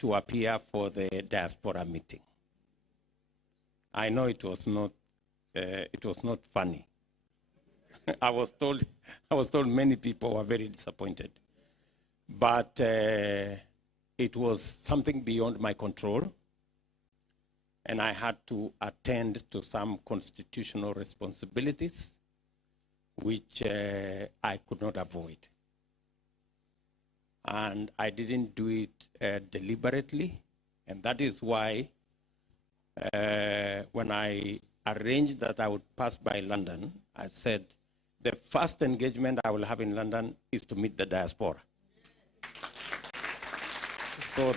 to appear for the diaspora meeting. I know it was not funny. I was told many people were very disappointed, but it was something beyond my control, and I had to attend to some constitutional responsibilities, which I could not avoid. And I didn't do it deliberately, and that is why when I arranged that I would pass by London, I said, the first engagement I will have in London is to meet the diaspora. So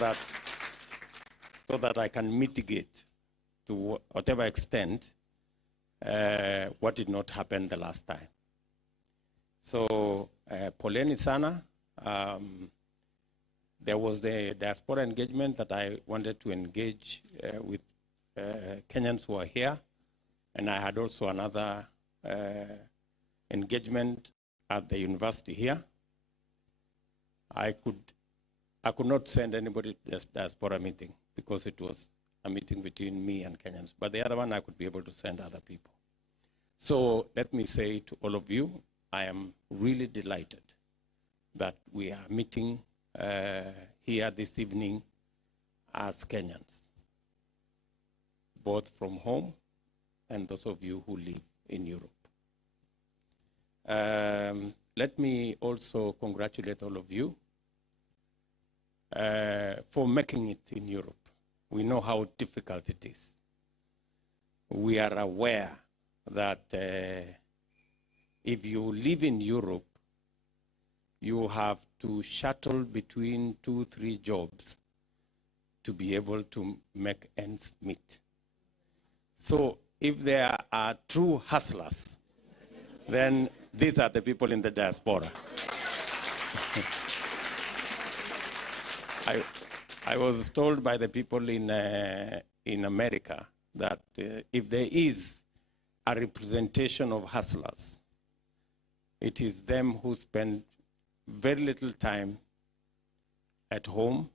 that I can mitigate to whatever extent what did not happen the last time. So, poleni sana. There was the diaspora engagement that I wanted to engage with Kenyans who are here, and I had also another engagement at the university here. I could not send anybody to the diaspora meeting because it was a meeting between me and Kenyans. But the other one, I could be able to send other people. So let me say to all of you, I am really delighted that we are meeting here this evening as Kenyans, both from home and those of you who live in Europe. Let me also congratulate all of you for making it in Europe. We know how difficult it is. We are aware that if you live in Europe, you have to shuttle between 2-3 jobs to be able to make ends meet. So if there are true hustlers, then these are the people in the diaspora. I was told by the people in America that if there is a representation of hustlers, it is them who spend very little time at home,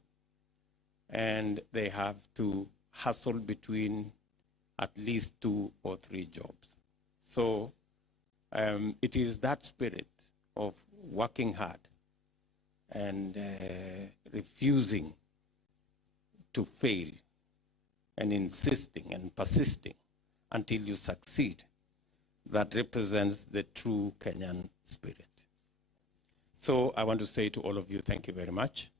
and they have to hustle between at least 2 or 3 jobs. So it is that spirit of working hard and refusing to fail and insisting and persisting until you succeed that represents the true Kenyan spirit. So I want to say to all of you, thank you very much.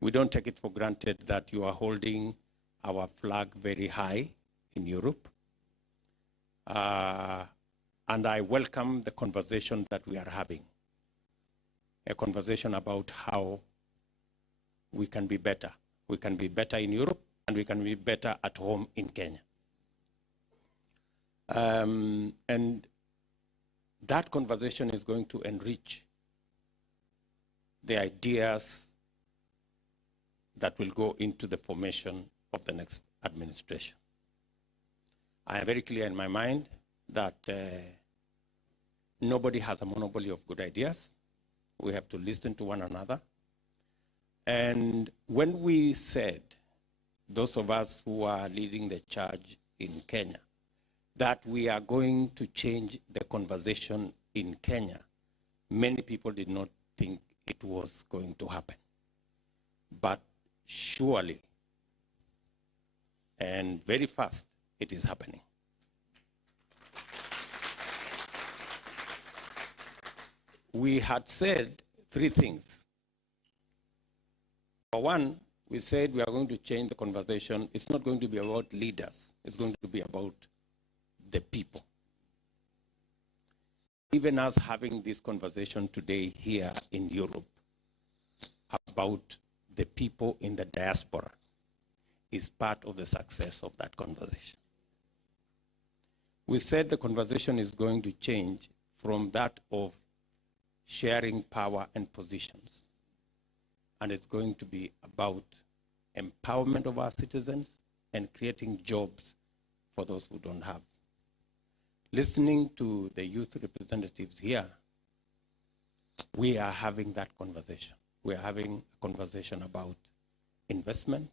We don't take it for granted that you are holding our flag very high in Europe. And I welcome the conversation that we are having, a conversation about how we can be better. We can be better in Europe, and we can be better at home in Kenya. And that conversation is going to enrich the ideas that will go into the formation of the next administration. I am very clear in my mind that nobody has a monopoly of good ideas. We have to listen to one another. And when we said, those of us who are leading the charge in Kenya, that we are going to change the conversation in Kenya, many people did not think it was going to happen. But surely, and very fast, it is happening. We had said 3 things. For one, we said we are going to change the conversation. It's not going to be about leaders. It's going to be about the people. Even us having this conversation today here in Europe about the people in the diaspora is part of the success of that conversation. We said the conversation is going to change from that of sharing power and positions, and it's going to be about empowerment of our citizens and creating jobs for those who don't have. Listening to the youth representatives here, we are having that conversation. we are having a conversation about investment.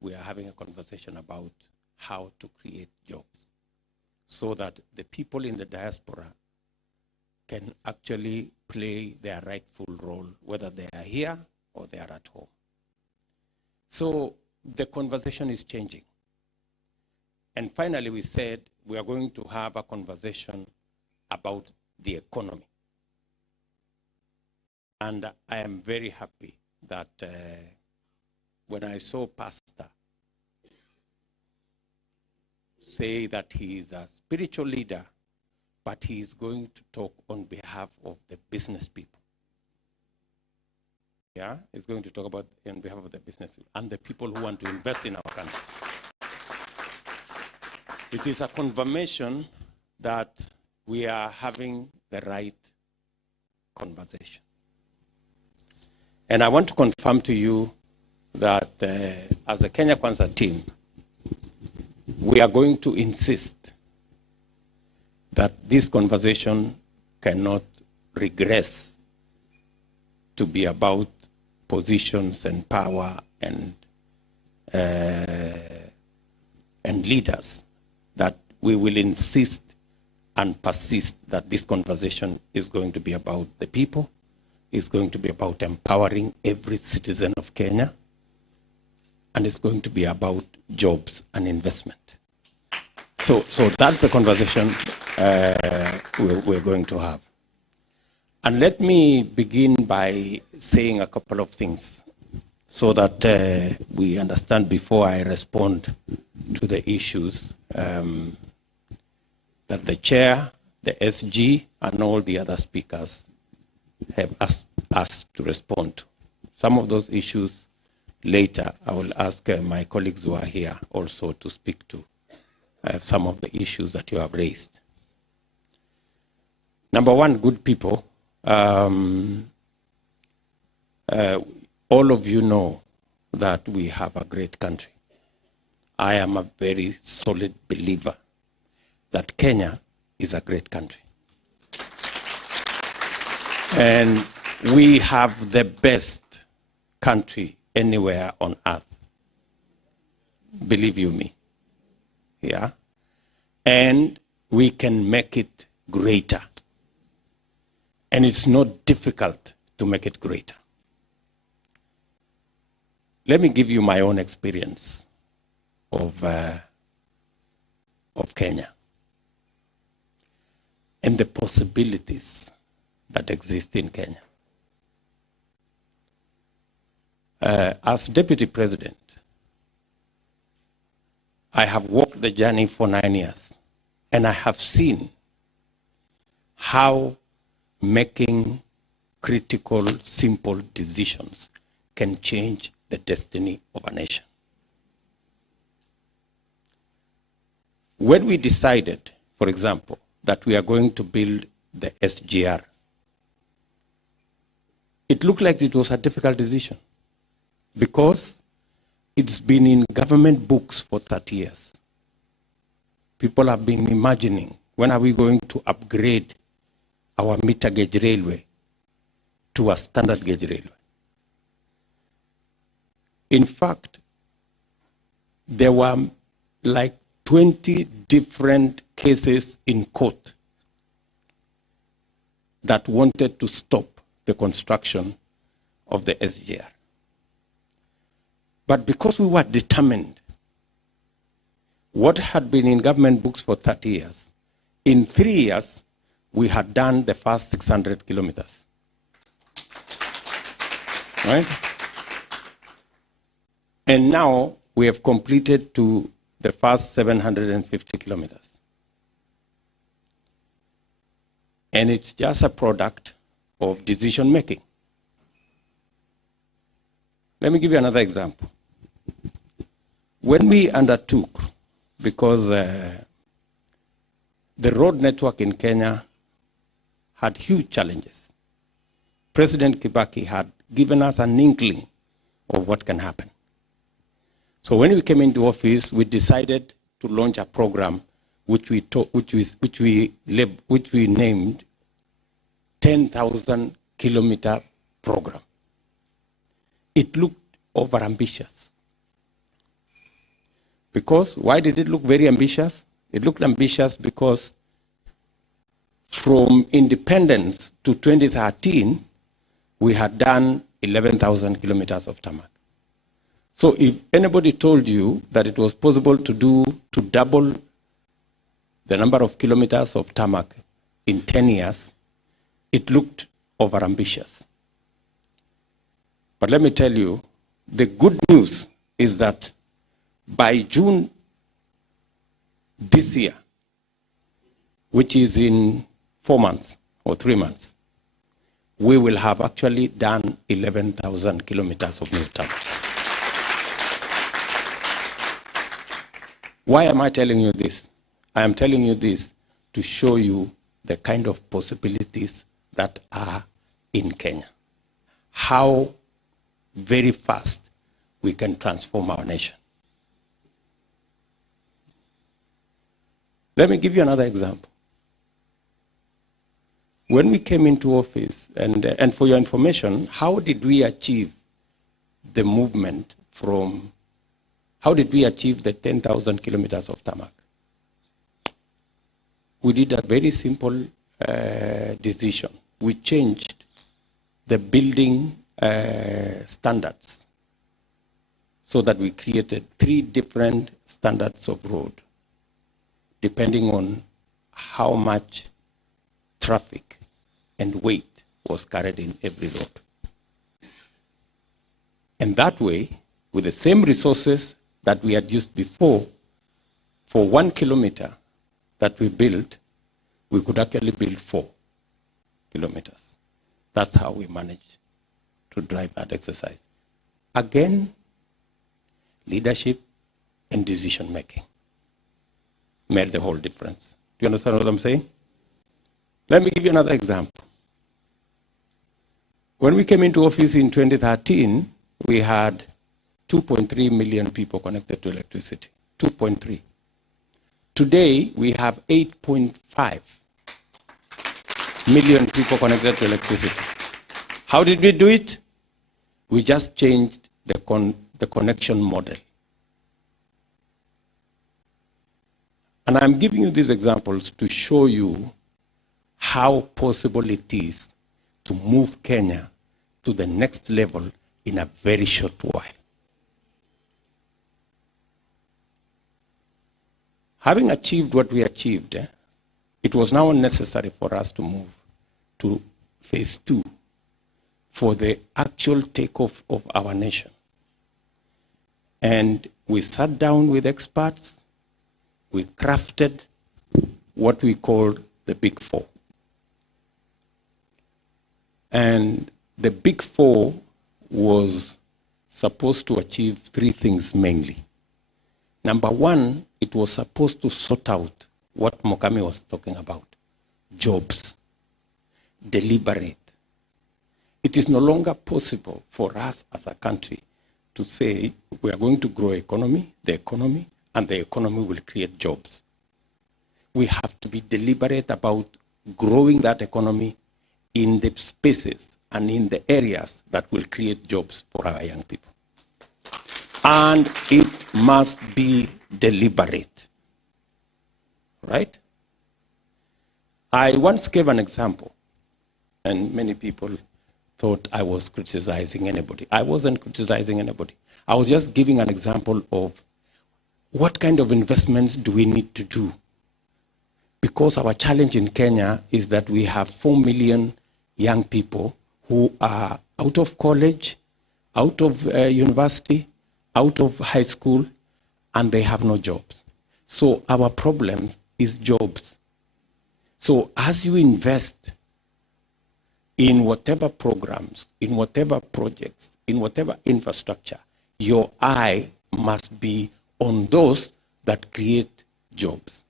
We are having a conversation about how to create jobs so that the people in the diaspora can actually play their rightful role, whether they are here or they are at home. So the conversation is changing. And finally, we said we are going to have a conversation about the economy. And I am very happy that when I saw Pastor say that he is a spiritual leader, but he is going to talk on behalf of the business people. Yeah, he's going to talk about on behalf of the business people and the people who want to invest in our country. It is a confirmation that we are having the right conversation. And I want to confirm to you that as the Kenya Kwanza team, we are going to insist that this conversation cannot regress to be about positions and power and leaders, that we will insist and persist that this conversation is going to be about the people, is going to be about empowering every citizen of Kenya, and it's going to be about jobs and investment. So that's the conversation we're going to have. And let me begin by saying a couple of things so that we understand before I respond to the issues that the chair, the SG, and all the other speakers have asked us to respond to. Some of those issues later, I will ask my colleagues who are here also to speak to some of the issues that you have raised. Number one, good people. All of you know that we have a great country. I am a very solid believer that Kenya is a great country. And we have the best country anywhere on earth. Believe you me. Yeah? And we can make it greater. And it's not difficult to make it greater. Let me give you my own experience of Kenya and the possibilities that exist in Kenya. As Deputy President, I have walked the journey for 9 years, and I have seen how making critical, simple decisions can change the destiny of a nation. When we decided, for example, that we are going to build the SGR, it looked like it was a difficult decision because it's been in government books for 30 years. People have been imagining, when are we going to upgrade our meter gauge railway to a standard gauge railway? In fact, there were like 20 different cases in court that wanted to stop the construction of the SGR. But because we were determined, what had been in government books for 30 years, in 3 years, we had done the first 600 kilometers. Right? And now we have completed to the first 750 kilometers. And it's just a product of decision making. Let me give you another example. When we undertook, because the road network in Kenya had huge challenges, President Kibaki had given us an inkling of what can happen. So when we came into office, we decided to launch a program which we named 10,000 kilometer program. it looked overambitious. Because, why did it look very ambitious? It looked ambitious because from independence to 2013, we had done 11,000 kilometers of tarmac. So if anybody told you that it was possible to double the number of kilometers of tarmac in 10 years, it looked overambitious. But let me tell you, the good news is that by June this year, which is in 4 months or 3 months, we will have actually done 11,000 kilometers of new tarmac. Why am I telling you this? I am telling you this to show you the kind of possibilities that are in Kenya. How very fast we can transform our nation. Let me give you another example. When we came into office, and for your information, how did we achieve the movement from, how did we achieve the 10,000 kilometers of tarmac? We did a very simple decision. We changed the building standards so that we created 3 different standards of road, depending on how much traffic and weight was carried in every road. And that way, with the same resources that we had used before, for 1 kilometer that we built, we could actually build 4 kilometers. That's how we managed to drive that exercise. Again, leadership and decision making made the whole difference. Do you understand what I'm saying? Let me give you another example. When we came into office in 2013, we had 2.3 million people connected to electricity. 2.3. Today, we have 8.5 million people connected to electricity. How did we do it? We just changed the connection model. And I'm giving you these examples to show you how possible it is to move Kenya to the next level in a very short while. Having achieved what we achieved, it was now necessary for us to move to phase 2 for the actual takeoff of our nation. And we sat down with experts, we crafted what we called the Big Four. And the Big Four was supposed to achieve 3 things mainly. Number 1, it was supposed to sort out what Mokami was talking about, jobs, deliberate. It is no longer possible for us as a country to say we are going to grow the economy, and the economy will create jobs. We have to be deliberate about growing that economy in the spaces and in the areas that will create jobs for our young people. And it must be deliberate, right? I once gave an example, and many people thought I was criticizing anybody. I wasn't criticizing anybody. I was just giving an example of what kind of investments do we need to do? Because our challenge in Kenya is that we have 4 million young people who are out of college, out of university, out of high school, and they have no jobs. So our problem is jobs. So as you invest in whatever programs, in whatever projects, in whatever infrastructure, your eye must be on those that create jobs.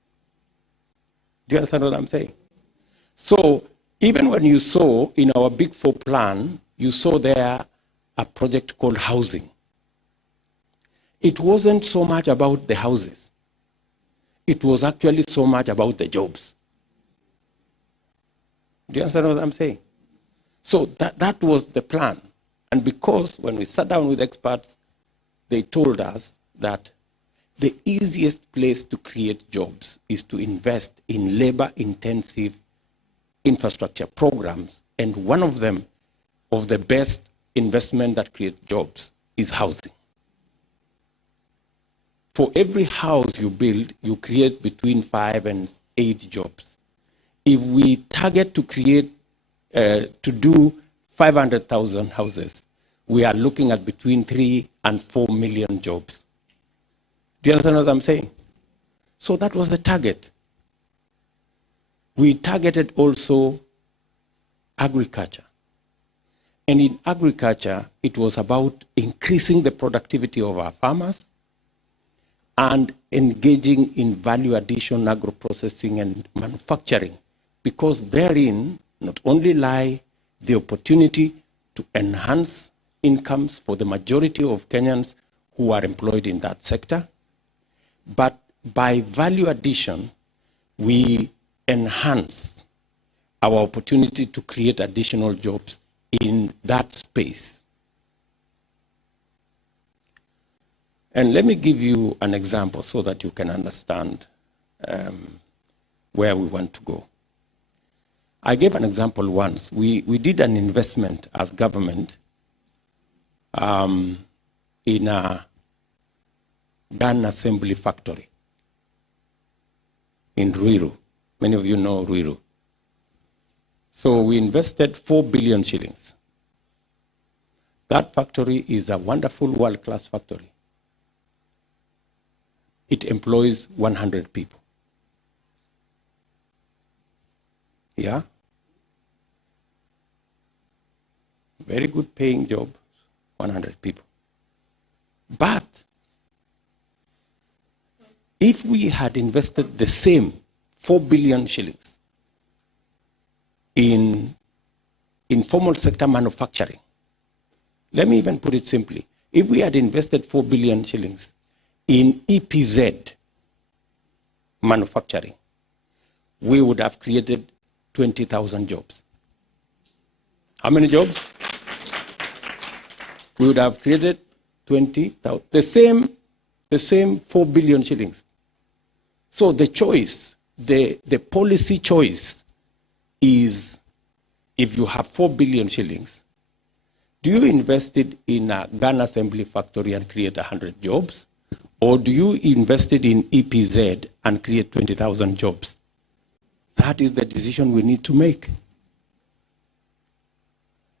Do you understand what I'm saying? So even when you saw in our Big Four plan, you saw there a project called housing. It wasn't so much about the houses. It was actually so much about the jobs. Do you understand what I'm saying? So that was the plan. And because when we sat down with experts, they told us that the easiest place to create jobs is to invest in labor-intensive infrastructure programs, and one of them, of the best investment that creates jobs, is housing. For every house you build, you create between 5 and 8 jobs. If we target to create, to do 500,000 houses, we are looking at between 3 and 4 million jobs. Do you understand what I'm saying? So that was the target. We targeted also agriculture. And in agriculture, it was about increasing the productivity of our farmers and engaging in value addition, agro-processing, and manufacturing, because therein not only lie the opportunity to enhance incomes for the majority of Kenyans who are employed in that sector, but by value addition, we enhance our opportunity to create additional jobs in that space. And let me give you an example so that you can understand where we want to go. I gave an example once. We did an investment as government in a gun assembly factory in Ruiru. Many of you know Ruiru. So we invested 4 billion shillings. That factory is a wonderful world-class factory. It employs 100 people. Yeah? Very good paying job, 100 people. But if we had invested the same 4 billion shillings in informal sector manufacturing, let me even put it simply, if we had invested 4 billion shillings in EPZ manufacturing, we would have created 20,000 jobs. How many jobs? We would have created 20,000. The same 4 billion shillings. So the choice, the policy choice is, if you have 4 billion shillings, do you invest it in a gun assembly factory and create 100 jobs? Or do you invest it in EPZ and create 20,000 jobs? That is the decision we need to make.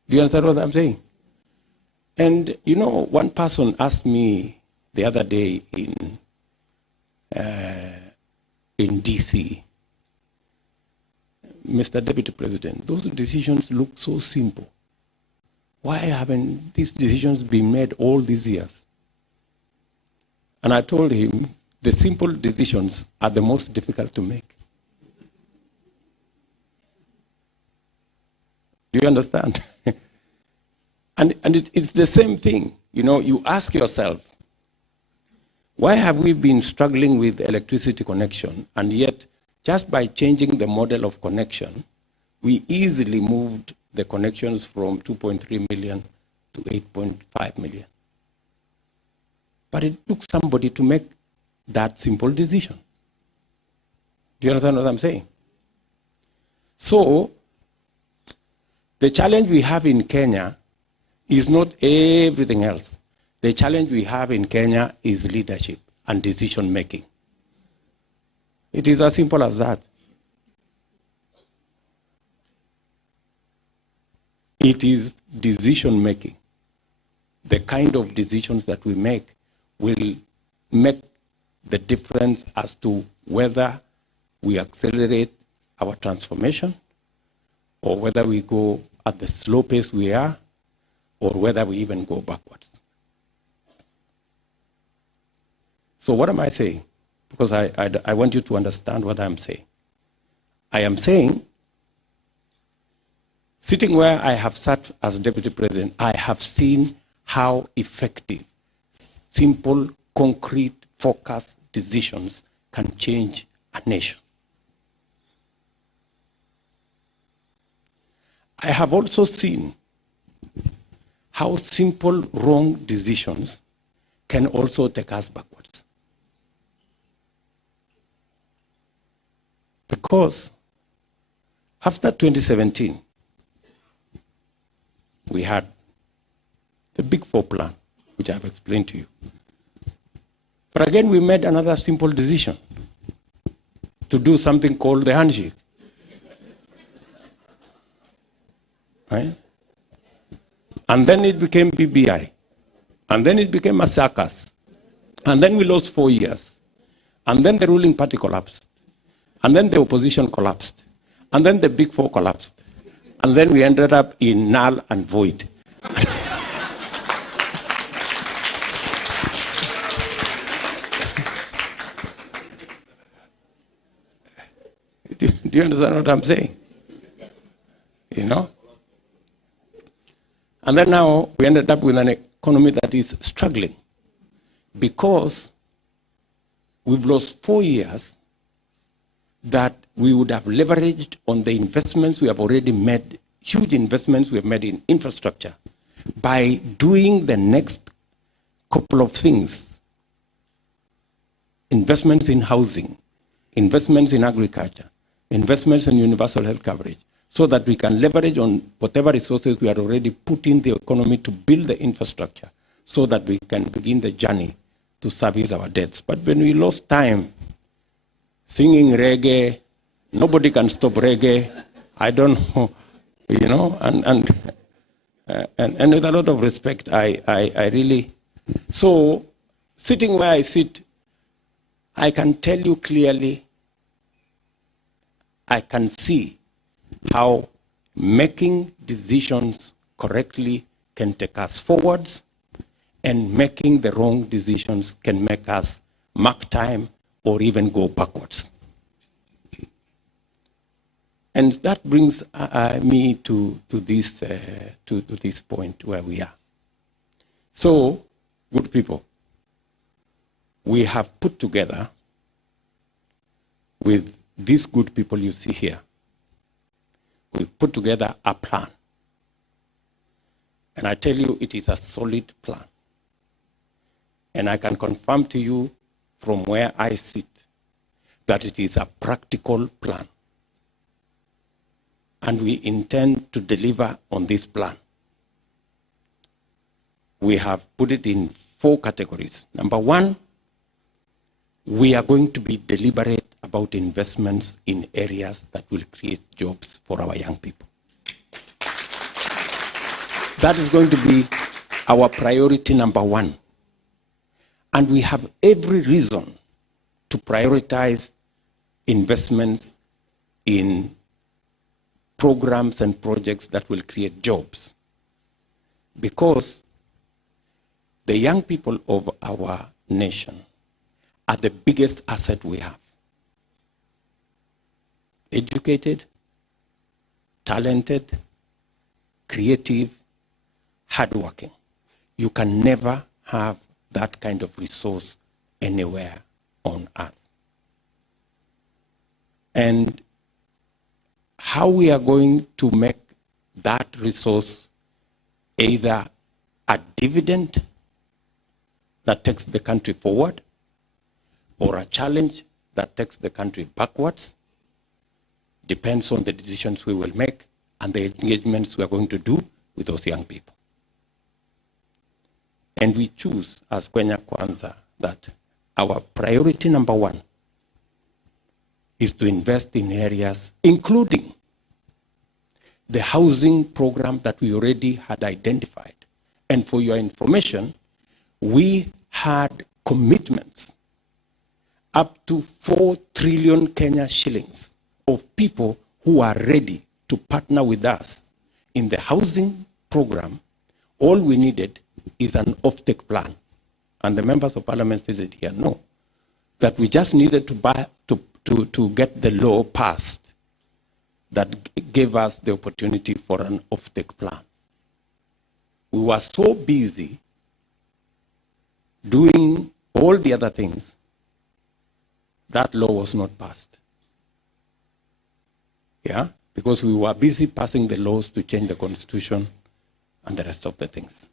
Do you understand what I'm saying? And you know, one person asked me the other day in DC, Mr. Deputy President, those decisions look so simple. Why haven't these decisions been made all these years? And I told him, the simple decisions are the most difficult to make. Do you understand? and it's the same thing. You know, you ask yourself, why have we been struggling with electricity connection, and yet just by changing the model of connection, we easily moved the connections from 2.3 million to 8.5 million. But it took somebody to make that simple decision. Do you understand what I'm saying? So, the challenge we have in Kenya is not everything else. The challenge we have in Kenya is leadership and decision making. It is as simple as that. It is decision making. The kind of decisions that we make will make the difference as to whether we accelerate our transformation or whether we go at the slow pace we are or whether we even go backwards. So what am I saying? Because I want you to understand what I'm saying. I am saying, sitting where I have sat as Deputy President, I have seen how effective simple, concrete, focused decisions can change a nation. I have also seen how simple wrong decisions can also take us backwards. Because after 2017, we had the Big Four plan, which I've explained to you. But again, we made another simple decision to do something called the handshake. Right? And then it became BBI. And then it became a circus. And then we lost 4 years. And then the ruling party collapsed. And then the opposition collapsed. And then the Big Four collapsed. And then we ended up in null and void. Do you understand what I'm saying? You know? And then now we ended up with an economy that is struggling because we've lost 4 years that we would have leveraged on the investments we have already made, huge investments we have made in infrastructure, by doing the next couple of things. Investments in housing, investments in agriculture, investments in universal health coverage, so that we can leverage on whatever resources we had already put in the economy to build the infrastructure, so that we can begin the journey to service our debts. But when we lost time singing reggae, nobody can stop reggae, I don't know, you know, and with a lot of respect, I really, so sitting where I sit, I can tell you clearly, I can see how making decisions correctly can take us forwards, and making the wrong decisions can make us mark time or even go backwards. And that brings me to this point where we are. So, good people, we have put together with these good people you see here, we've put together a plan. And I tell you, it is a solid plan. And I can confirm to you from where I sit that it is a practical plan. And we intend to deliver on this plan. We have put it in 4 categories. Number 1, we are going to be deliberate about investments in areas that will create jobs for our young people. That is going to be our priority number 1. And we have every reason to prioritize investments in programs and projects that will create jobs. Because the young people of our nation are the biggest asset we have. Educated, talented, creative, hardworking. You can never have that kind of resource anywhere on earth. And how we are going to make that resource either a dividend that takes the country forward, or a challenge that takes the country backwards, depends on the decisions we will make and the engagements we are going to do with those young people. And we choose as Kenya Kwanza that our priority number 1 is to invest in areas, including the housing program that we already had identified. And for your information, we had commitments up to 4 trillion Kenya shillings of people who are ready to partner with us in the housing program. All we needed is an offtake plan. And the members of parliament said here, no, that we just needed to get the law passed that gave us the opportunity for an offtake plan. We were so busy doing all the other things, that law was not passed. Yeah? Because we were busy passing the laws to change the constitution and the rest of the things.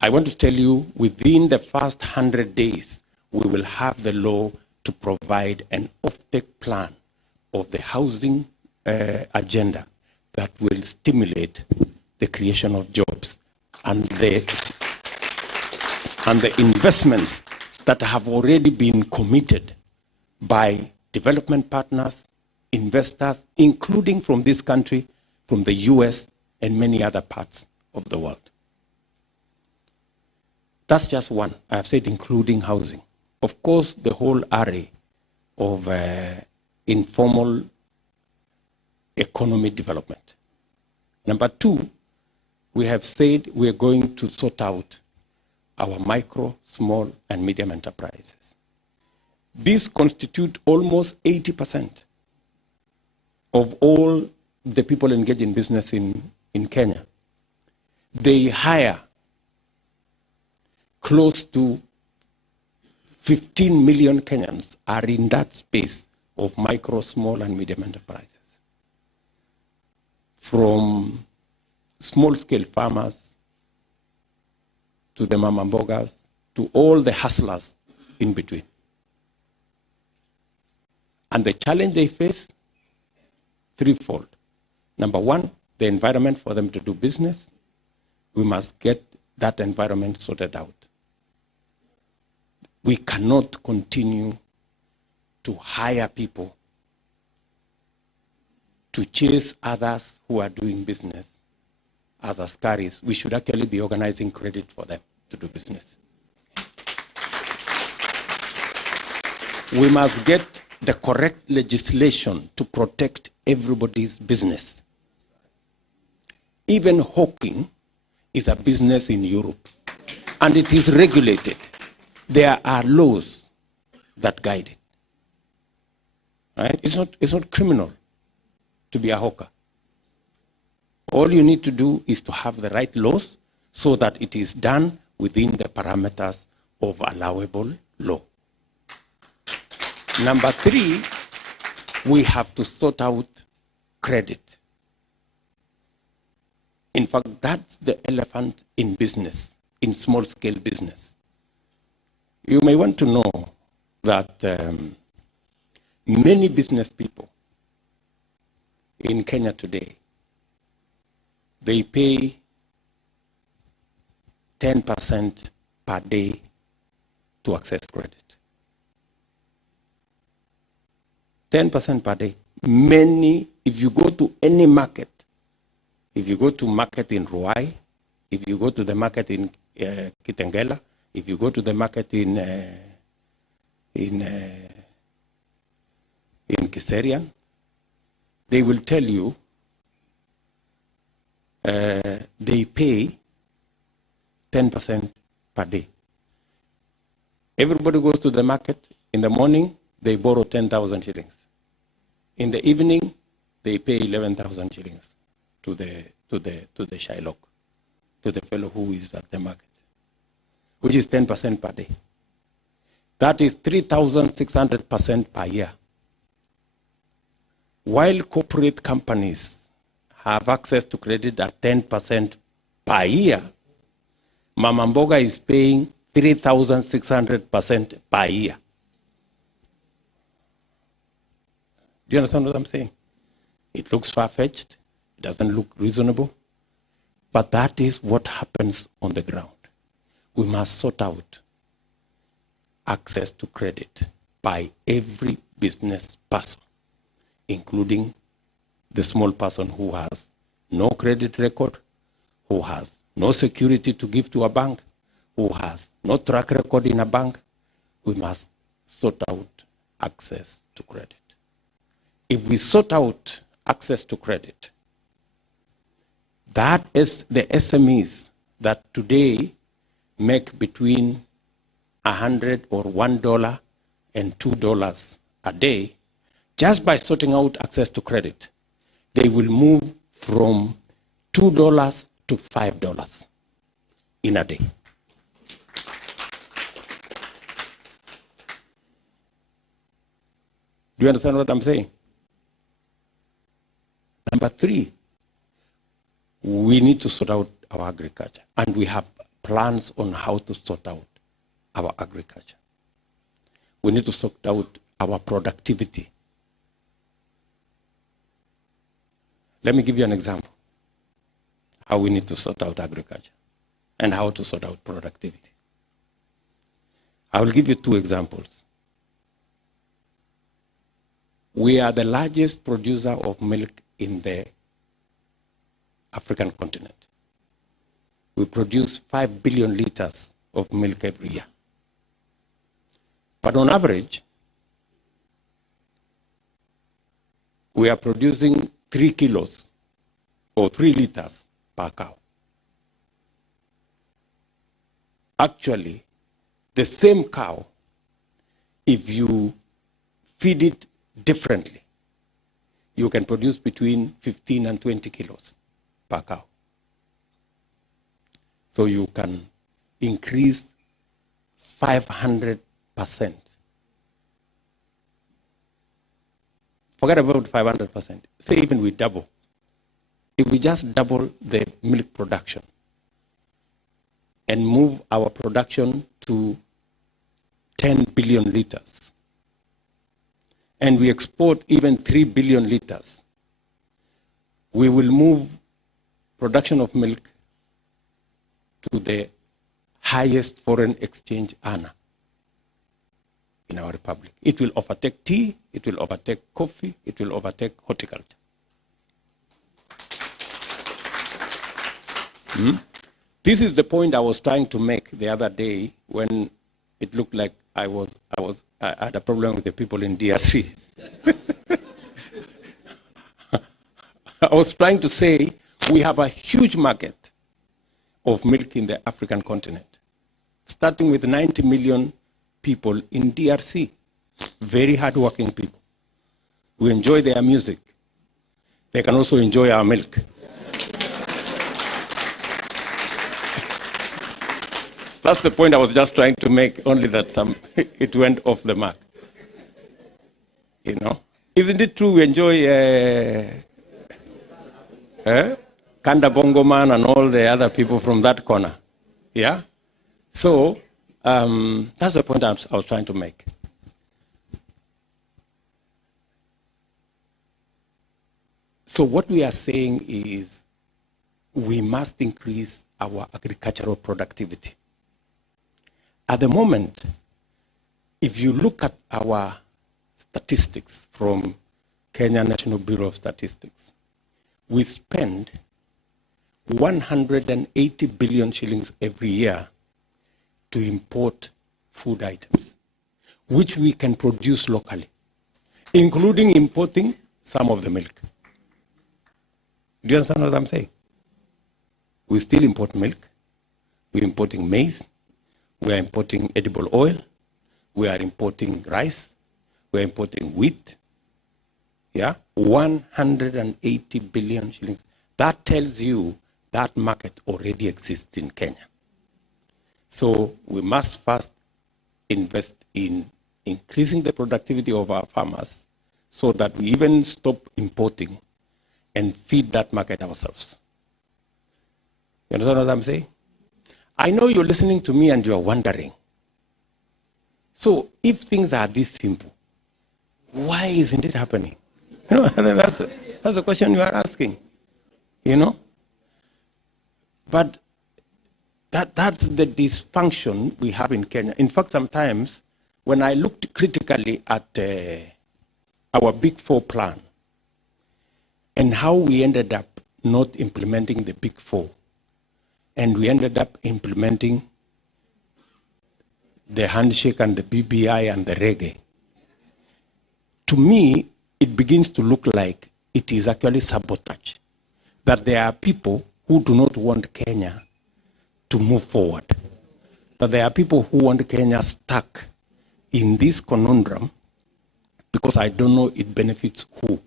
I want to tell you, within the first 100 days, we will have the law to provide an offtake plan of the housing agenda that will stimulate the creation of jobs and the investments that have already been committed by development partners, investors, including from this country, from the US, and many other parts of the world. That's just one. I have said including housing. Of course, the whole array of informal economy development. Number two, we have said we are going to sort out our micro, small, and medium enterprises. These constitute almost 80% of all the people engaged in business in Kenya. They hire close to 15 million Kenyans are in that space of micro, small, and medium enterprises. From small-scale farmers to the mama mbogas to all the hustlers in between. And the challenge they face, threefold. Number one, the environment for them to do business. We must get that environment sorted out. We cannot continue to hire people to chase others who are doing business as askaris. We should actually be organizing credit for them to do business. We must get the correct legislation to protect everybody's business. Even hawking is a business in Europe, and it is regulated. There are laws that guide it. Right? It's not criminal to be a hawker. All you need to do is to have the right laws so that it is done within the parameters of allowable law. Number three, we have to sort out credit. In fact, that's the elephant in business, in small-scale business. You may want to know that many business people in Kenya today, they pay 10% per day to access credit. 10% per day. Many, if you go to any market, if you go to market in Ruai, if you go to the market in Kitengela, if you go to the market in Kiserian, they will tell you they pay 10% per day. Everybody goes to the market. In the morning, they borrow 10,000 shillings. In the evening, they pay 11,000 shillings to the Shylock, to the fellow who is at the market, which is 10% per day. That is 3,600% per year. While corporate companies have access to credit at 10% per year, Mama Mboga is paying 3,600% per year. Do you understand what I'm saying? It looks far-fetched. It doesn't look reasonable. But that is what happens on the ground. We must sort out access to credit by every business person, including the small person who has no credit record, who has no security to give to a bank, who has no track record in a bank. We must sort out access to credit. If we sort out access to credit, that is the SMEs that today make between $100 or $1 and $2 a day, just by sorting out access to credit, they will move from $2 to $5 in a day. Do you understand what I'm saying? Number three, we need to sort out our agriculture. And we have plans on how to sort out our agriculture. We need to sort out our productivity. Let me give you an example how we need to sort out agriculture and how to sort out productivity. I will give you two examples. We are the largest producer of milk in the African continent. We produce 5 billion liters of milk every year. But on average, we are producing 3 kilos or 3 liters per cow. Actually, the same cow, if you feed it differently, you can produce between 15 and 20 kilos per cow. So you can increase 500%. Forget about 500%. Say even we double. If we just double the milk production and move our production to 10 billion liters, and we export even 3 billion liters, we will move production of milk to the highest foreign exchange earner in our republic. It will overtake tea, it will overtake coffee, it will overtake horticulture. This is the point I was trying to make the other day when it looked like I had a problem with the people in DRC. I was trying to say we have a huge market of milk in the African continent, starting with 90 million people in DRC, very hardworking people. We enjoy their music. They can also enjoy our milk. That's the point I was just trying to make, only that it went off the mark. You know? Isn't it true we enjoy Kanda Bongo Man and all the other people from that corner? Yeah? So, that's the point I was trying to make. So what we are saying is we must increase our agricultural productivity. At the moment, if you look at our statistics from Kenya National Bureau of Statistics, we spend 180 billion shillings every year to import food items, which we can produce locally, including importing some of the milk. Do you understand what I'm saying? We still import milk. We're importing maize. We are importing edible oil. We are importing rice. We are importing wheat. Yeah, 180 billion shillings. That tells you that market already exists in Kenya. So we must first invest in increasing the productivity of our farmers so that we even stop importing and feed that market ourselves. You understand what I'm saying? I know you're listening to me and you're wondering, so if things are this simple, why isn't it happening? You know, that's the question you are asking, you know? But that's the dysfunction we have in Kenya. In fact, sometimes when I looked critically at our Big Four plan and how we ended up not implementing the Big Four, and we ended up implementing the handshake and the BBI and the reggae, to me, it begins to look like it is actually sabotage. That there are people who do not want Kenya to move forward. That there are people who want Kenya stuck in this conundrum because I don't know it benefits who.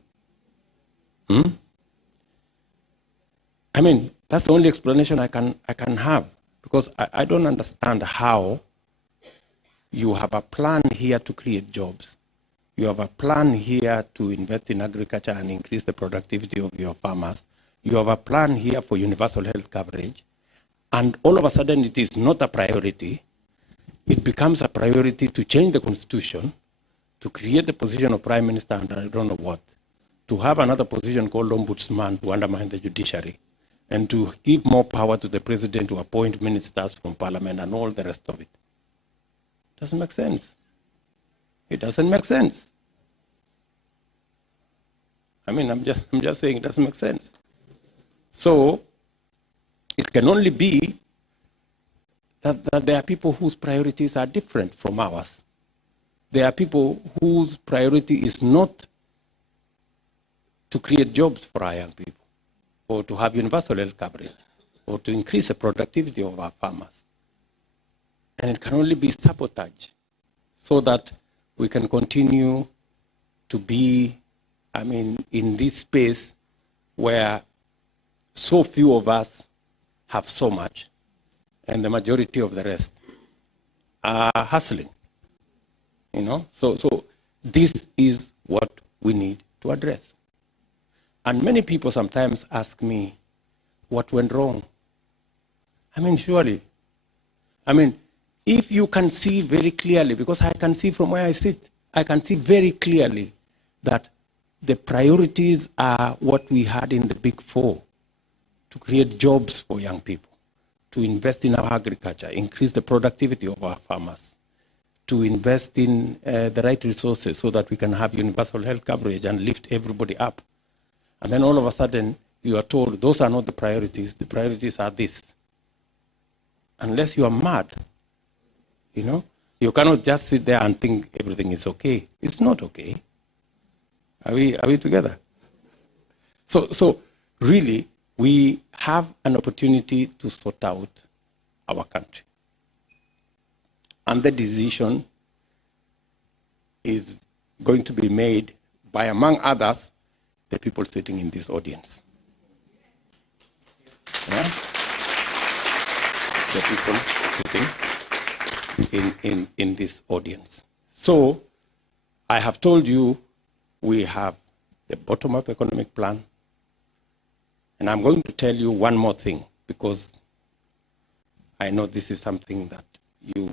I mean, that's the only explanation I can have, because I don't understand how you have a plan here to create jobs. You have a plan here to invest in agriculture and increase the productivity of your farmers, You have a plan here for universal health coverage, and all of a sudden it is not a priority. It becomes a priority to change the constitution, to create the position of prime minister and I don't know what, to have another position called ombudsman to undermine the judiciary, and to give more power to the president to appoint ministers from parliament and all the rest of it. Doesn't make sense. It doesn't make sense. I mean, I'm just saying it doesn't make sense. So it can only be that there are people whose priorities are different from ours. There are people whose priority is not to create jobs for our young people, or to have universal health coverage, or to increase the productivity of our farmers. And it can only be sabotage so that we can continue to be, I mean, in this space where so few of us have so much, and the majority of the rest are hustling. You know, so this is what we need to address. And many people sometimes ask me, what went wrong? I mean, surely, I mean, if you can see very clearly, because I can see from where I sit, I can see very clearly that the priorities are what we had in the Big Four: to create jobs for young people, to invest in our agriculture, increase the productivity of our farmers, to invest in the right resources so that we can have universal health coverage and lift everybody up. And then all of a sudden, you are told those are not the priorities are this. Unless you are mad, you know, you cannot just sit there and think everything is okay. It's not okay. Are we together? So really, we have an opportunity to sort out our country. And the decision is going to be made by, among others, the people sitting in this audience. Yeah? The people sitting in this audience. So I have told you we have the bottom-up economic plan. And I'm going to tell you one more thing, because I know this is something that you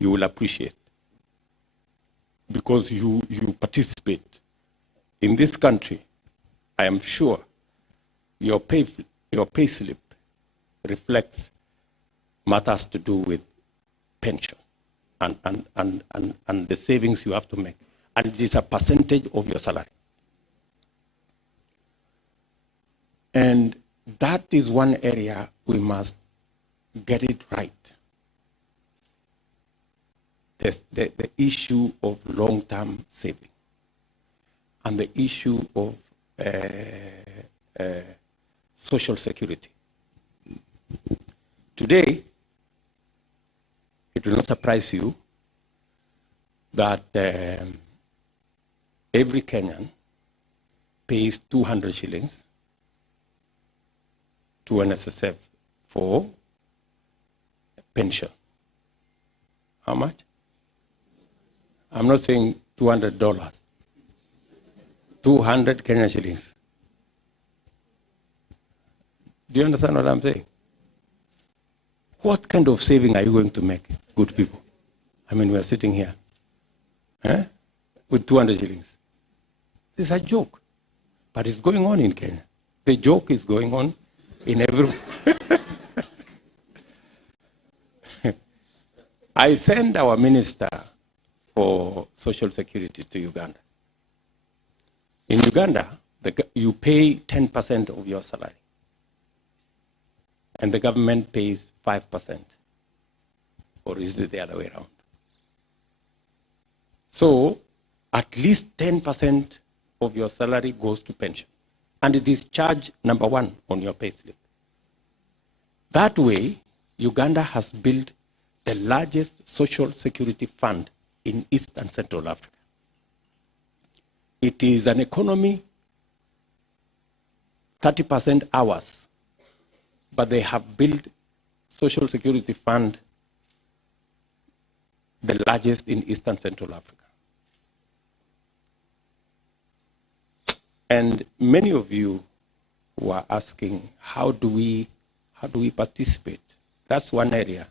will appreciate, because you participate in this country. I am sure your pay slip reflects matters to do with pension and the savings you have to make, and it is a percentage of your salary. And that is one area we must get it right. The issue of long-term saving and the issue of social security. Today, it will not surprise you that every Kenyan pays 200 shillings to NSSF for pension. How much? I'm not saying $200. 200 Kenyan shillings. Do you understand what I'm saying? What kind of saving are you going to make, good people? I mean, we're sitting here with 200 shillings. It's a joke, but it's going on in Kenya. The joke is going on in every... I sent our minister for Social Security to Uganda. In Uganda, you pay 10% of your salary, and the government pays 5%. Or is it the other way around? So at least 10% of your salary goes to pension, and it is charge number 1 on your payslip. That way, Uganda has built the largest social security fund in East and Central Africa. It is an economy, 30% ours, but they have built social security fund the largest in East and Central Africa. And many of you were asking, how do we participate? That's one area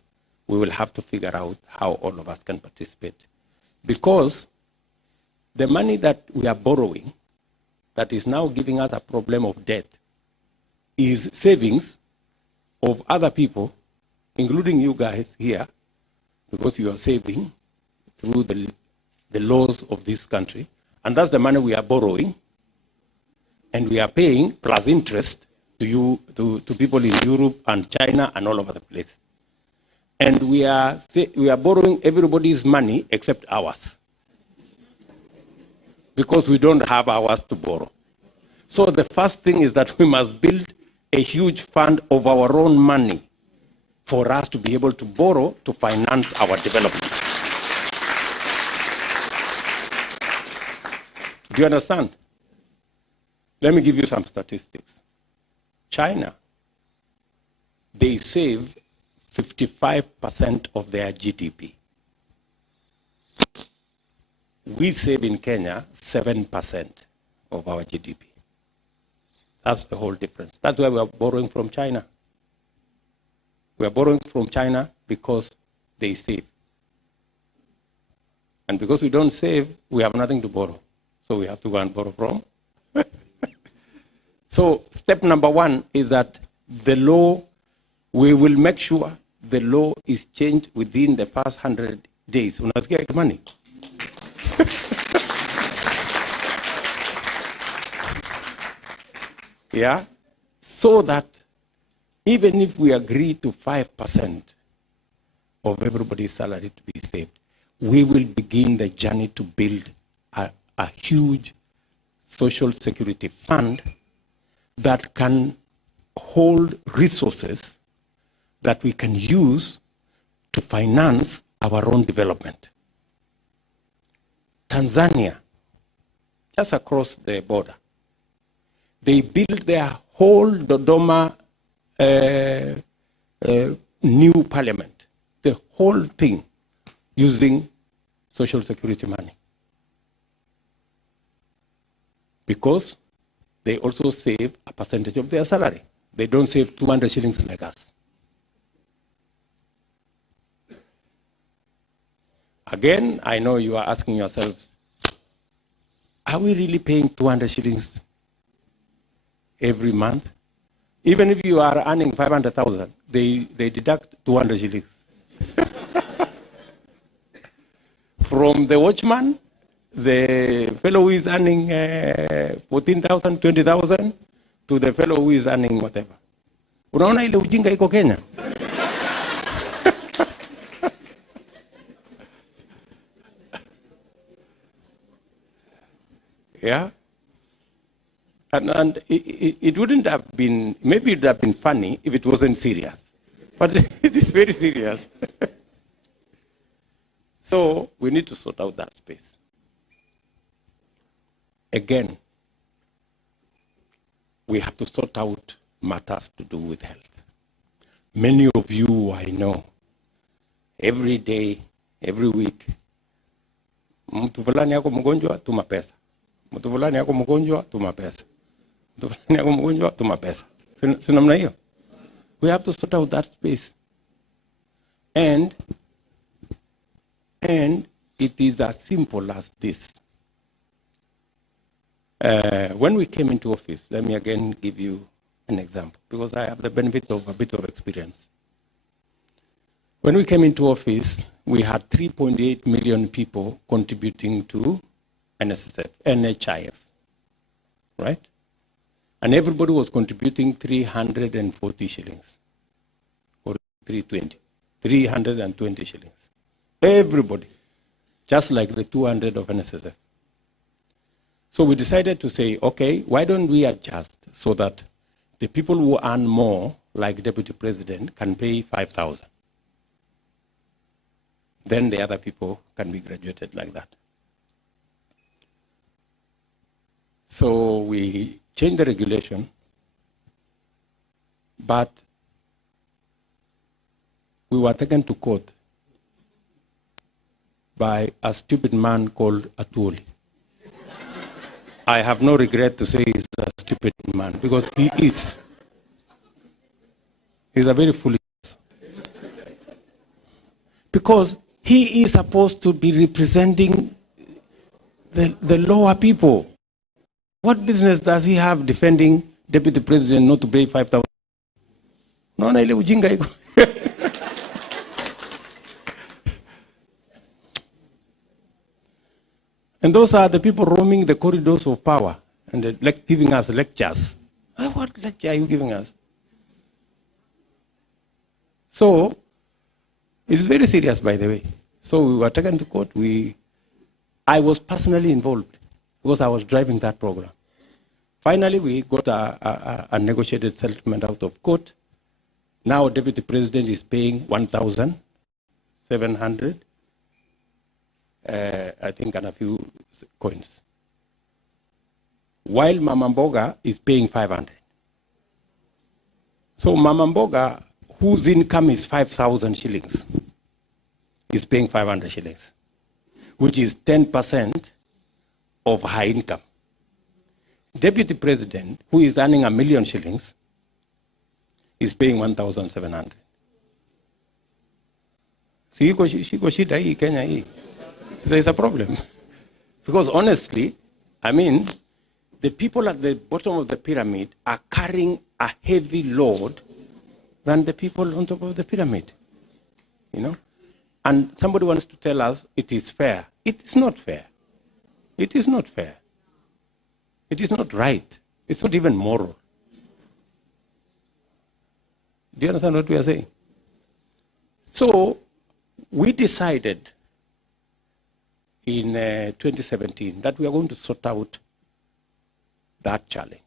we will have to figure out how all of us can participate. Because the money that we are borrowing, that is now giving us a problem of debt, is savings of other people, including you guys here, because you are saving through the laws of this country. And that's the money we are borrowing. And we are paying plus interest to people in Europe and China and all over the place. And we are borrowing everybody's money except ours, because we don't have ours to borrow. So the first thing is that we must build a huge fund of our own money for us to be able to borrow to finance our development. Do you understand? Let me give you some statistics. China, they save 55% of their GDP. We save in Kenya 7% of our GDP. That's the whole difference. That's why we are borrowing from China. We are borrowing from China because they save. And because we don't save, we have nothing to borrow. So we have to go and borrow from. So step number one is that the law, we will make sure the law is changed within the first 100 days. Unasikia money? Yeah, so that even if we agree to 5% of everybody's salary to be saved, we will begin the journey to build a huge social security fund that can hold resources that we can use to finance our own development. Tanzania, just across the border, they built their whole Dodoma new parliament, the whole thing, using social security money. Because they also save a percentage of their salary. They don't save 200 shillings like us. Again, I know you are asking yourselves, are we really paying 200 shillings every month? Even if you are earning 500,000, they deduct 200 shillings. From the watchman, the fellow who is earning 14,000, 20,000, to the fellow who is earning whatever. Unaona ile ujinga iko Kenya? Yeah? And it wouldn't have been, maybe it would have been funny if it wasn't serious. But it is very serious. So we need to sort out that space. Again, we have to sort out matters to do with health. Many of you, I know, every day, every week, mtu fulani yako mgonjwa, tuma pesa. Mtu fulani yako mgonjwa, tuma pesa. Mtu fulani yako mgonjwa, tuma pesa. Si namna hiyo? We have to sort out that space. And it is as simple as this. When we came into office, let me again give you an example, because I have the benefit of a bit of experience. When we came into office, we had 3.8 million people contributing to NHIF, right? And everybody was contributing 340 shillings, or 320 shillings. Everybody, just like the 200 of NSSF. So we decided to say, okay, why don't we adjust so that the people who earn more, like Deputy President, can pay 5,000. Then the other people can be graduated like that. So we changed the regulation, but we were taken to court by a stupid man called Atuli. I have no regret to say he's a stupid man, because he is. He's a very foolish man. Because he is supposed to be representing the lower people. What business does he have defending Deputy President not to pay 5,000? No, ile ujinga iko. And those are the people roaming the corridors of power and giving us lectures. What lecture are you giving us? So, it's very serious, by the way. So we were taken to court. I was personally involved because I was driving that program. Finally, we got a negotiated settlement out of court. Now, Deputy President is paying 1,700, I think, and a few coins. While Mama Mboga is paying 500. So Mama Mboga, whose income is 5,000 shillings, is paying 500 shillings, which is 10% of her income. Deputy President, who is earning 1,000,000 shillings, is paying 1,700. See, Kenya, there's a problem. Because honestly, I mean, the people at the bottom of the pyramid are carrying a heavy load than the people on top of the pyramid. You know? And somebody wants to tell us it is fair. It is not fair. It is not fair. It is not right. It's not even moral. Do you understand what we are saying? So we decided in 2017 that we are going to sort out that challenge.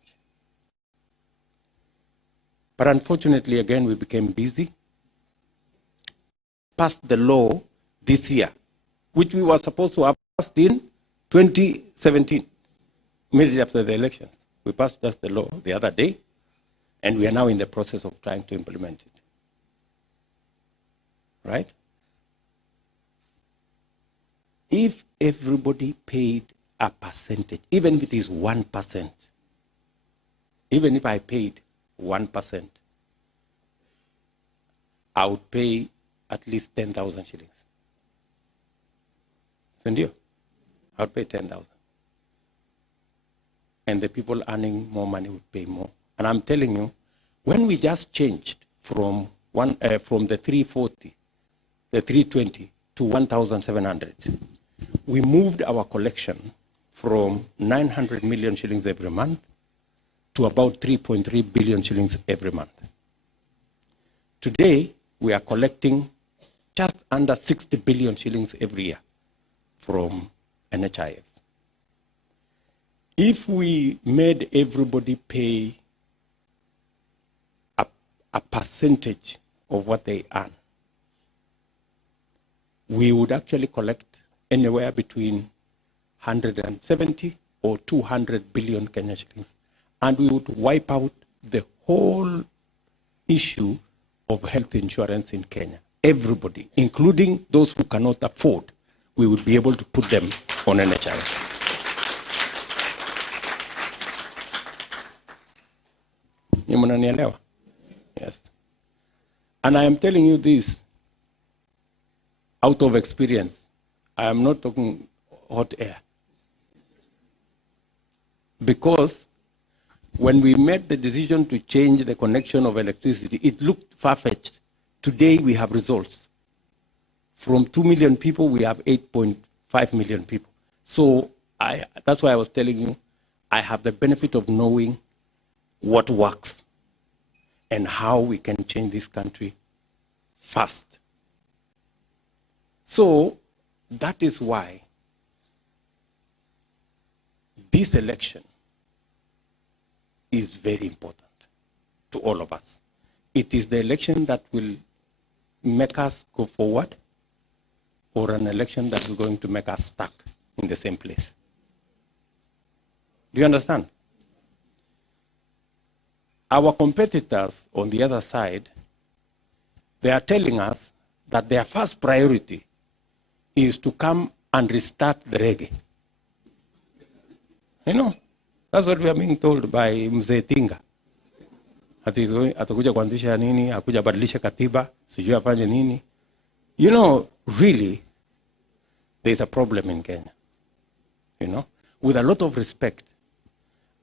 But unfortunately, again, we became busy. Passed the law this year, which we were supposed to have passed in 2017, immediately after the elections. We passed just the law the other day, and we are now in the process of trying to implement it. Right? If everybody paid a percentage, even if it is 1%, even if I paid 1%, I would pay at least 10,000 shillings. Sendio? I would pay 10,000. And the people earning more money would pay more. And I'm telling you, when we just changed from the 340, the 320 to 1,700, we moved our collection from 900 million shillings every month to about 3.3 billion shillings every month. Today, we are collecting just under 60 billion shillings every year from NHIF. If we made everybody pay a percentage of what they earn, we would actually collect anywhere between 170 or 200 billion Kenya shillings. And we would wipe out the whole issue of health insurance in Kenya. Everybody, including those who cannot afford, we would be able to put them on NHIF. Yes. And I am telling you this out of experience. I am not talking hot air. Because when we made the decision to change the connection of electricity, it looked far-fetched. Today we have results. From 2 million people, we have 8.5 million people. So that's why I was telling you, I have the benefit of knowing what works and how we can change this country fast. So that is why this election is very important to all of us. It is the election that will make us go forward, or an election that is going to make us stuck in the same place. Do you understand? Our competitors on the other side, they are telling us that their first priority is to come and restart the reggae. You know, That's what we are being told by Mzee Tinga. Atakuja kuanzisha nini, akuja badilisha katiba, sijui afanye nini. You know, really, there's a problem in Kenya. You know, with a lot of respect,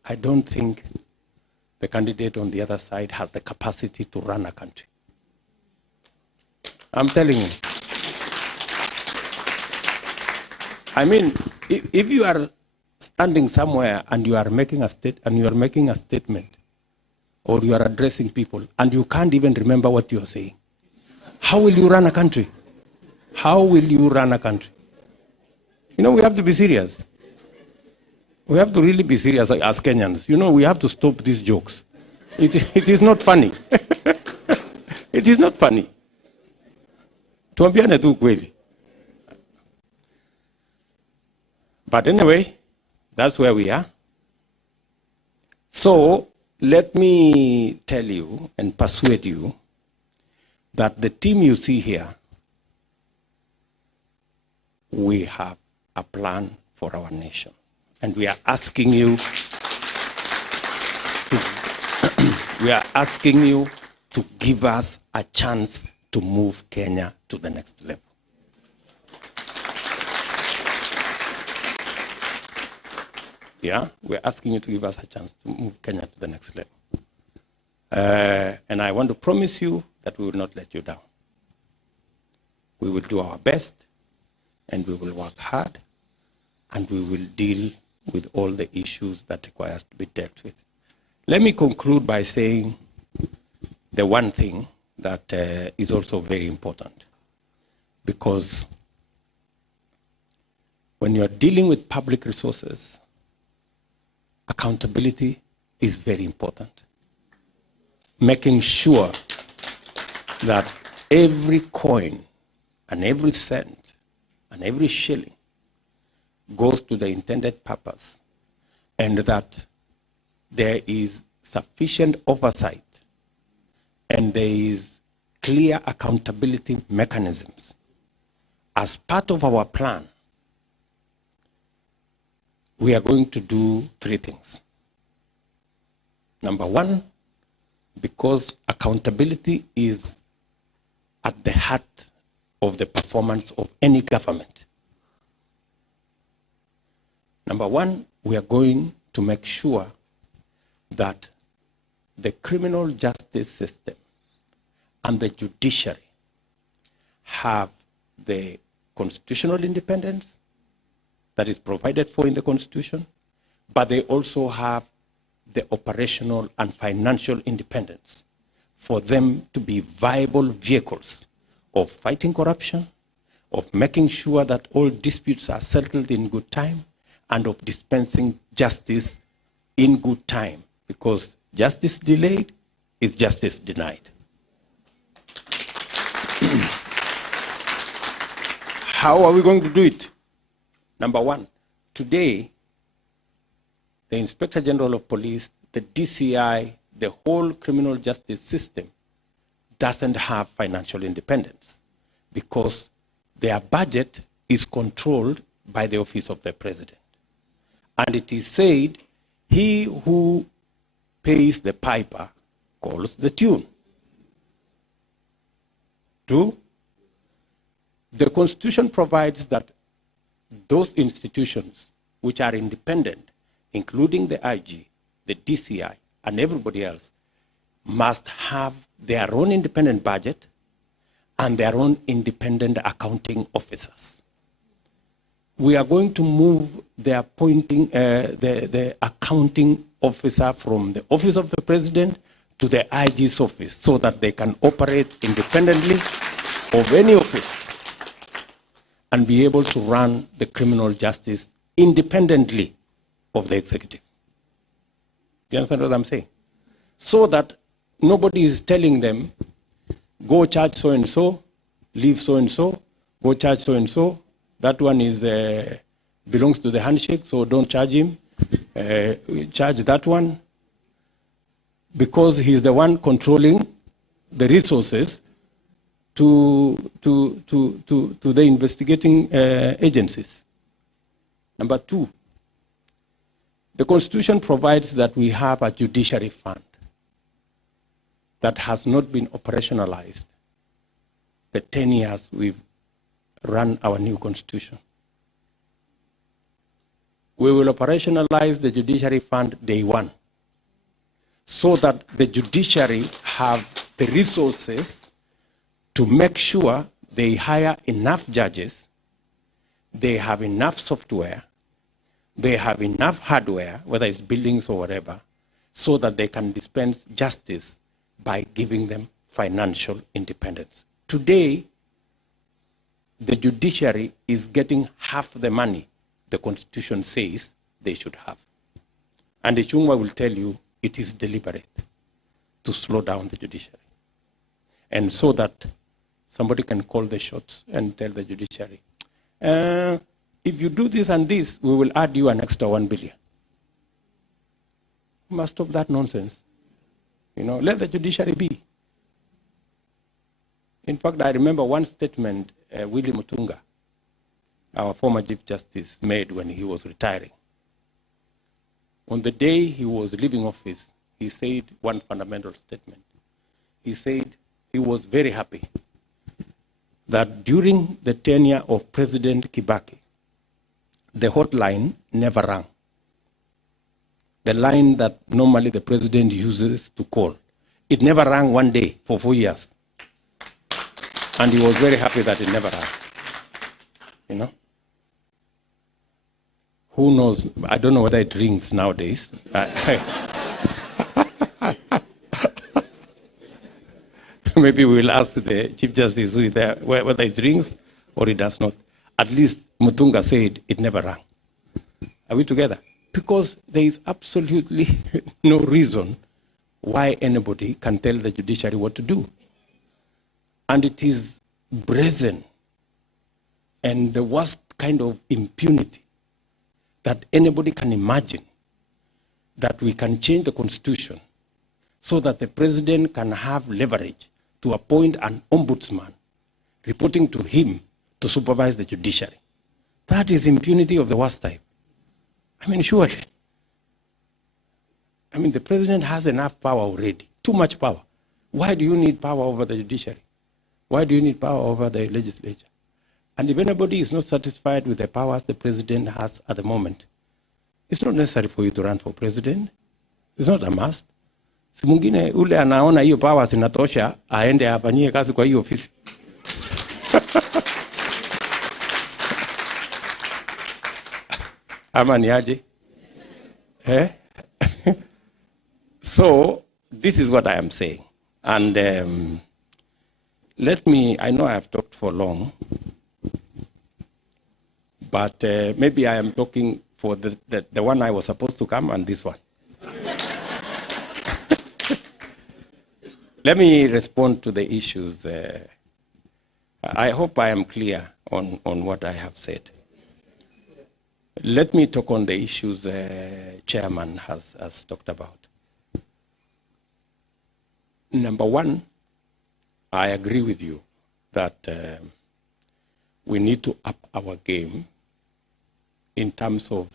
I don't think the candidate on the other side has the capacity to run a country. I'm telling you. I mean, if you are standing somewhere and you are making a statement, or you are addressing people, and you can't even remember what you are saying, how will you run a country? How will you run a country? You know, we have to be serious. We have to really be serious as Kenyans. You know, we have to stop these jokes. It is not funny. It is not funny. Tuambiane tu kweli. But anyway, that's where we are. So let me tell you and persuade you that the team you see here, we have a plan for our nation. And we are asking you to give us a chance to move Kenya to the next level. Yeah, we're asking you to give us a chance to move Kenya to the next level. And I want to promise you that we will not let you down. We will do our best, and we will work hard, and we will deal with all the issues that require to be dealt with. Let me conclude by saying the one thing that is also very important, because when you're dealing with public resources, accountability is very important. Making sure that every coin and every cent and every shilling goes to the intended purpose, and that there is sufficient oversight and there is clear accountability mechanisms. As part of our plan, we are going to do 3 things. Number 1, because accountability is at the heart of the performance of any government. Number 1, we are going to make sure that the criminal justice system and the judiciary have the constitutional independence that is provided for in the Constitution, but they also have the operational and financial independence for them to be viable vehicles of fighting corruption, of making sure that all disputes are settled in good time, and of dispensing justice in good time, because justice delayed is justice denied. How are we going to do it? Number 1, today, the Inspector General of Police, the DCI, the whole criminal justice system doesn't have financial independence because their budget is controlled by the office of the president. And it is said, he who pays the piper calls the tune. 2, the Constitution provides that those institutions which are independent, including the IG, the DCI, and everybody else, must have their own independent budget and their own independent accounting officers. We are going to move the appointing, the accounting officer from the office of the president to the IG's office so that they can operate independently of any office and be able to run the criminal justice independently of the executive. Do you understand what I'm saying? So that nobody is telling them, go charge so-and-so, leave so-and-so, go charge so-and-so. That one is belongs to the handshake, so don't charge him. Charge that one, because he's the one controlling the resources to the investigating agencies. Number 2, The Constitution provides that we have a judiciary fund that has not been operationalized the 10 years we've run our new Constitution. We will operationalize the judiciary fund day one so that the judiciary have the resources to make sure they hire enough judges, they have enough software, they have enough hardware, whether it's buildings or whatever, so that they can dispense justice by giving them financial independence. Today, the judiciary is getting half the money the Constitution says they should have. And Ichung'wah will tell you it is deliberate to slow down the judiciary. And so that somebody can call the shots and tell the judiciary, if you do this and this, we will add you an extra 1 billion. You must stop that nonsense. You know, let the judiciary be. In fact, I remember one statement Willie Mutunga, our former Chief Justice, made when he was retiring. On the day he was leaving office, he said one fundamental statement. He said he was very happy that during the tenure of President Kibaki, the hotline never rang. The line that normally the president uses to call. It never rang one day for 4 years. And he was very happy that it never rang. You know? Who knows? I don't know whether it rings nowadays. Maybe we will ask the Chief Justice who is there whether it rings or it does not. At least Mutunga said it never rang. Are we together? Because there is absolutely no reason why anybody can tell the judiciary what to do. And it is brazen and the worst kind of impunity that anybody can imagine that we can change the Constitution so that the president can have leverage to appoint an ombudsman reporting to him to supervise the judiciary. That is impunity of the worst type. I mean, surely. I mean, the president has enough power already, too much power. Why do you need power over the judiciary? Why do you need power over the legislature? And if anybody is not satisfied with the powers the president has at the moment, it's not necessary for you to run for president. It's not a must. Si mwingine ule anaona hiyo powers inatosha, aende afanyie kazi kwa hiyo ofisi. Ama ni aje? Eh? So, this is what I am saying. And I know I have talked for long, but maybe I am talking for the one I was supposed to come and this one. Let me respond to the issues. I hope I am clear on what I have said. Let me talk on the issues Chairman has talked about. Number one, I agree with you that we need to up our game in terms of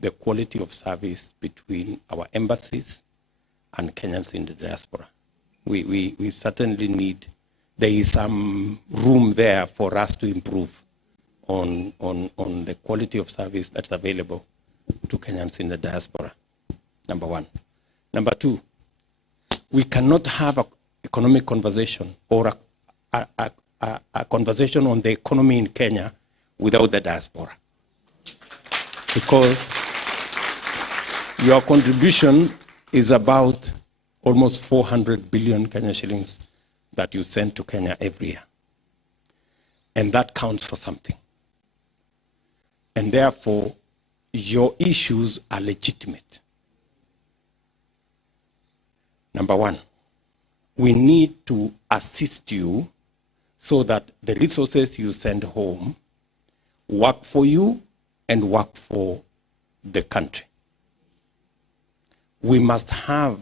the quality of service between our embassies and Kenyans in the diaspora. We certainly need, there is some room there for us to improve on the quality of service that's available to Kenyans in the diaspora, number one. Number two, we cannot have an economic conversation or a conversation on the economy in Kenya without the diaspora. Because your contribution is about almost 400 billion Kenya shillings that you send to Kenya every year. And that counts for something. And therefore, your issues are legitimate. Number one, we need to assist you so that the resources you send home work for you and work for the country. We must have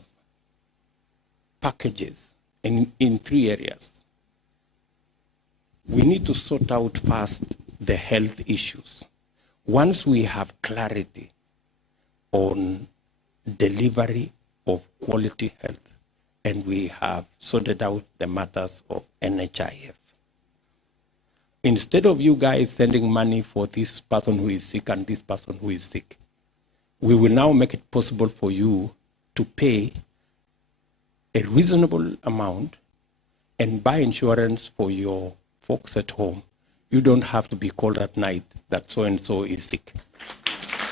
packages in 3 areas. We need to sort out first the health issues. Once we have clarity on delivery of quality health, and we have sorted out the matters of NHIF. Instead of you guys sending money for this person who is sick and this person who is sick, we will now make it possible for you to pay a reasonable amount and buy insurance for your folks at home. You don't have to be called at night that so-and-so is sick.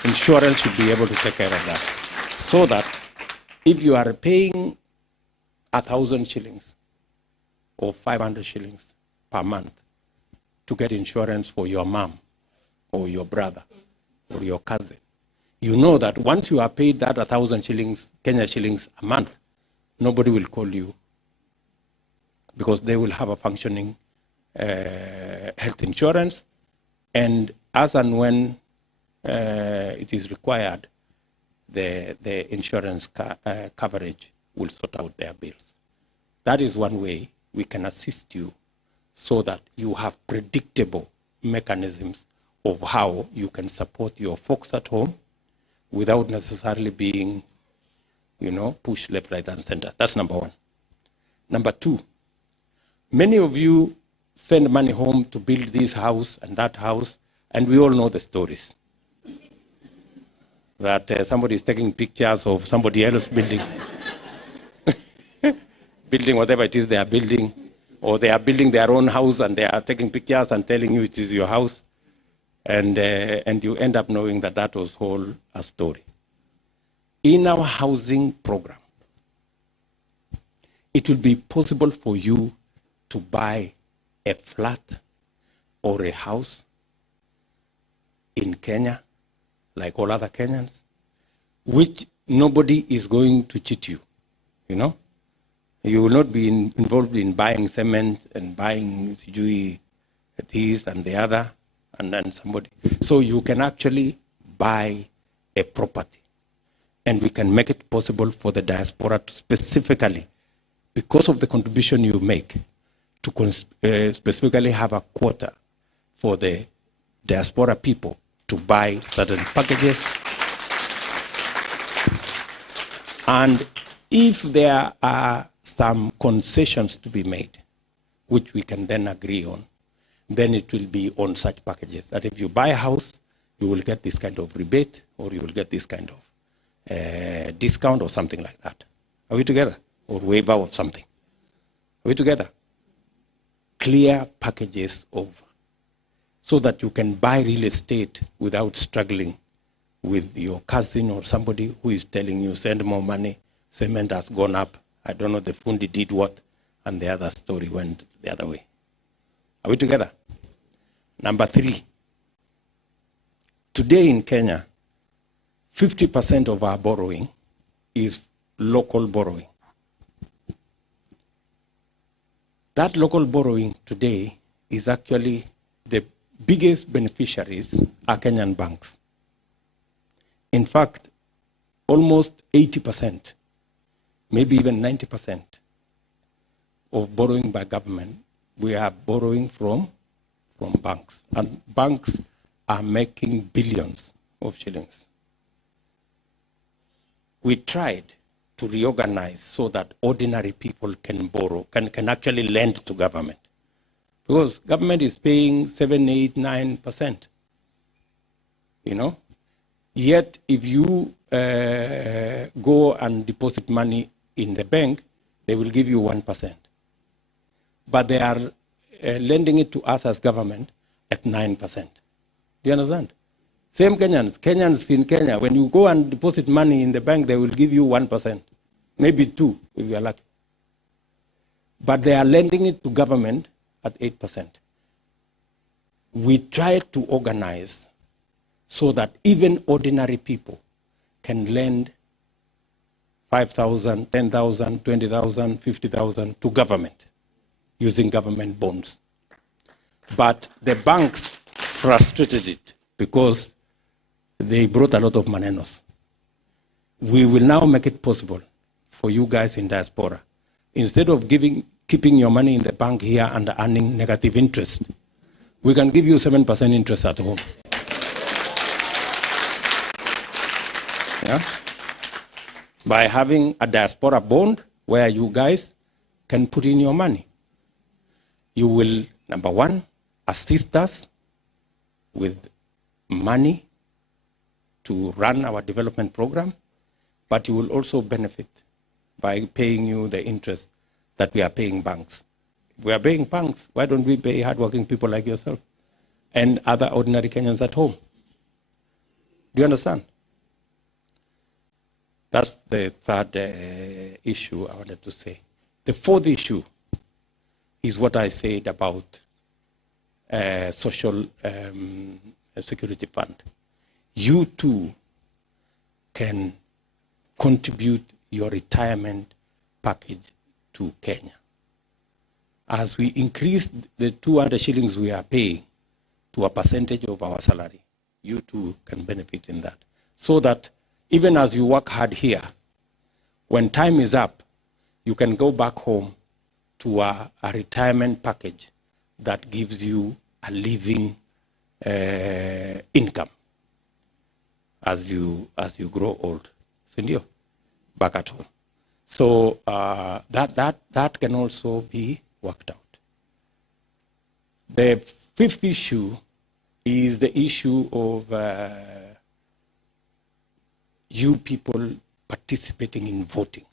Insurance should be able to take care of that. So that if you are paying 1,000 shillings or 500 shillings per month to get insurance for your mom or your brother or your cousin, you know that once you are paid that 1,000 shillings, Kenya shillings a month, nobody will call you because they will have a functioning health insurance, and as and when it is required, the insurance coverage will sort out their bills. That is one way we can assist you so that you have predictable mechanisms of how you can support your folks at home without necessarily being, pushed left, right, and center. That's number one. Number two, many of you send money home to build this house and that house, and we all know the stories. That somebody is taking pictures of somebody else building, building whatever it is they are building, or they are building their own house and they are taking pictures and telling you it is your house, and you end up knowing that that was all a story. In our housing program, it will be possible for you to buy a flat or a house in Kenya, like all other Kenyans, which nobody is going to cheat you, You will not be involved in buying cement and buying this and the other, and then somebody. So you can actually buy a property. And we can make it possible for the diaspora to specifically, because of the contribution you make, to specifically have a quota for the diaspora people to buy certain packages. And if there are some concessions to be made, which we can then agree on, then it will be on such packages that if you buy a house, you will get this kind of rebate, or you will get this kind of discount or something like that. Are we together? Or waiver of something. Are we together? Clear packages so that you can buy real estate without struggling with your cousin or somebody who is telling you, send more money, cement has gone up, I don't know, the fundi did what, and the other story went the other way. Are we together? Number three, today in Kenya, 50% of our borrowing is local borrowing. That local borrowing today is actually the biggest beneficiaries are Kenyan banks. In fact, almost 80%, maybe even 90% of borrowing by government, we are borrowing from banks. And banks are making billions of shillings. We tried to reorganize so that ordinary people can borrow, can actually lend to government. Because government is paying 7, 8, 9%. Yet if you go and deposit money in the bank, they will give you 1%. But they are lending it to us as government at 9%. Do you understand? Same Kenyans in Kenya, when you go and deposit money in the bank, they will give you 1%, maybe 2% if you are lucky. But they are lending it to government at 8%. We try to organize so that even ordinary people can lend 5,000, 10,000, 20,000, 50,000 to government using government bonds. But the banks frustrated it because they brought a lot of manenos. We will now make it possible for you guys in diaspora, instead of keeping your money in the bank here and earning negative interest, we can give you 7% interest at home. Yeah? By having a diaspora bond where you guys can put in your money. You will, number one, assist us with money to run our development program, but you will also benefit by paying you the interest that we are paying banks. If we are paying banks, why don't we pay hardworking people like yourself and other ordinary Kenyans at home? Do you understand? That's the third issue I wanted to say. The fourth issue is what I said about social security fund. You too can contribute your retirement package to Kenya. As we increase the 200 shillings we are paying to a percentage of our salary, you too can benefit in that. So that even as you work hard here, when time is up, you can go back home to a retirement package that gives you a living income as you grow old. Sindio? Back at home. So that can also be worked out. The fifth issue is the issue of you people participating in voting.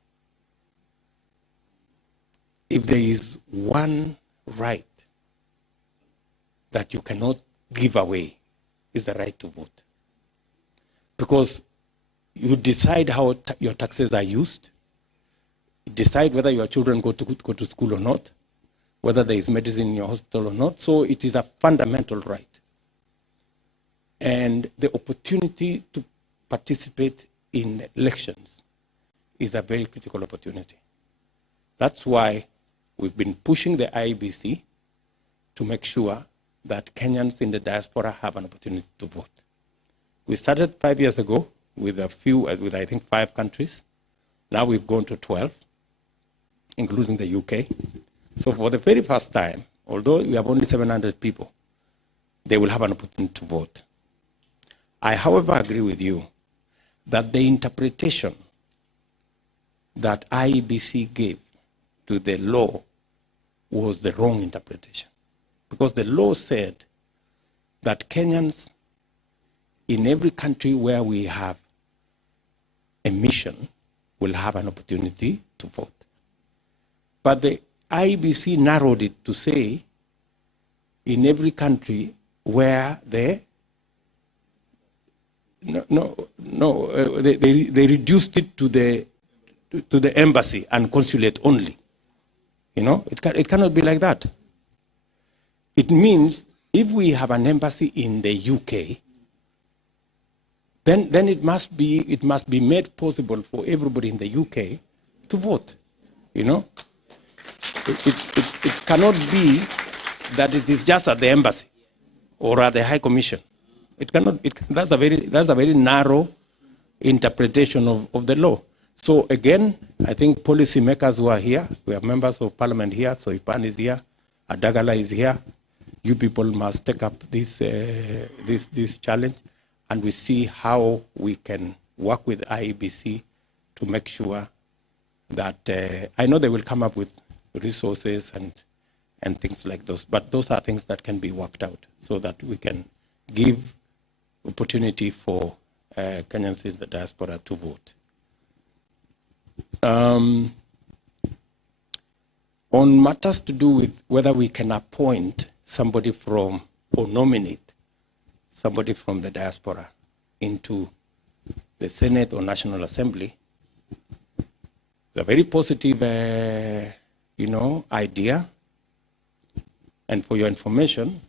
If there is one right that you cannot give away, is the right to vote. Because you decide how your taxes are used, you decide whether your children go to school or not, whether there is medicine in your hospital or not. So it is a fundamental right. And the opportunity to participate in elections is a very critical opportunity. That's why we've been pushing the IEBC to make sure that Kenyans in the diaspora have an opportunity to vote. We started 5 years ago with with I think 5 countries. Now we've gone to 12, including the UK. So for the very first time, although we have only 700 people, they will have an opportunity to vote. I, however, agree with you that the interpretation that IEBC gave to the law was the wrong interpretation. Because the law said that Kenyans in every country where we have a mission will have an opportunity to vote. But the IEBC narrowed it to say in every country where they reduced it to the embassy and consulate only. You know, it cannot be like that. It means if we have an embassy in the UK, then it must be made possible for everybody in the UK to vote. You know, it cannot be that it is just at the embassy or at the High Commission. It cannot. That's a very narrow interpretation of the law. So again, I think policymakers who are here, we have members of parliament here. So Ipan is here, Adagala is here. You people must take up this challenge, and we see how we can work with IEBC to make sure that I know they will come up with resources and things like those, but those are things that can be worked out so that we can give opportunity for Kenyans in the diaspora to vote. On matters to do with whether we can appoint somebody from or nominate somebody from the diaspora into the Senate or National Assembly, it's a very positive, idea. And for your information,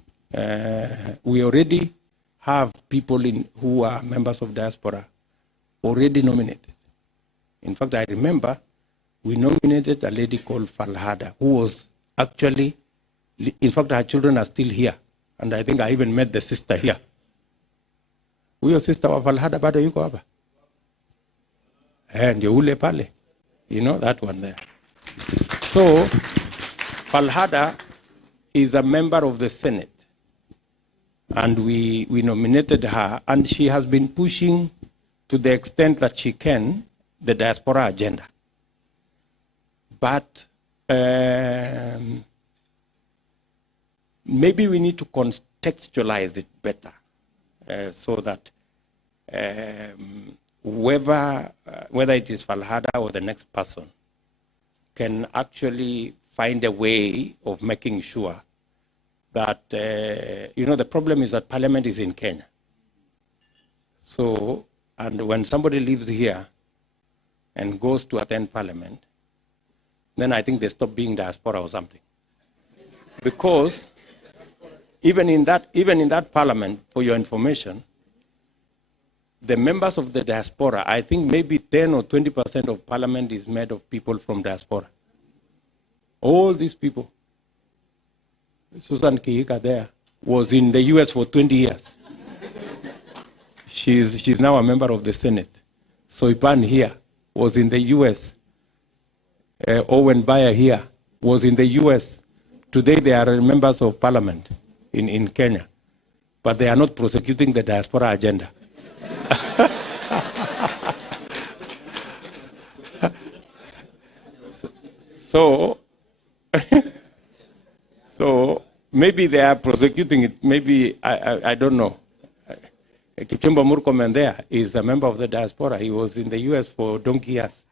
we already have people who are members of diaspora already nominated. In fact, I remember we nominated a lady called Falhada, who was actually, in fact, her children are still here. And I think I even met the sister here. Huyo sister wa Falhada bado yuko hapa. Ndio ule pale. You know, that one there. So, Falhada is a member of the Senate. And we nominated her, and she has been pushing to the extent that she can, the diaspora agenda. But maybe we need to contextualize it better so that whether it is Falhada or the next person, can actually find a way of making sure that, the problem is that Parliament is in Kenya. So, and when somebody lives here and goes to attend Parliament, then I think they stop being diaspora or something. Because even in that Parliament, for your information, the members of the diaspora, I think maybe 10 or 20% of Parliament is made of people from diaspora. All these people. Susan Kihika there was in the US for 20 years. She's now a member of the Senate. Soipan here was in the US. Owen Bayer here was in the US. Today they are members of Parliament in Kenya. But they are not prosecuting the diaspora agenda. So maybe they are prosecuting it. Maybe, I don't know. Kipchumba Murkomen there is a member of the diaspora. He was in the US for donkey years.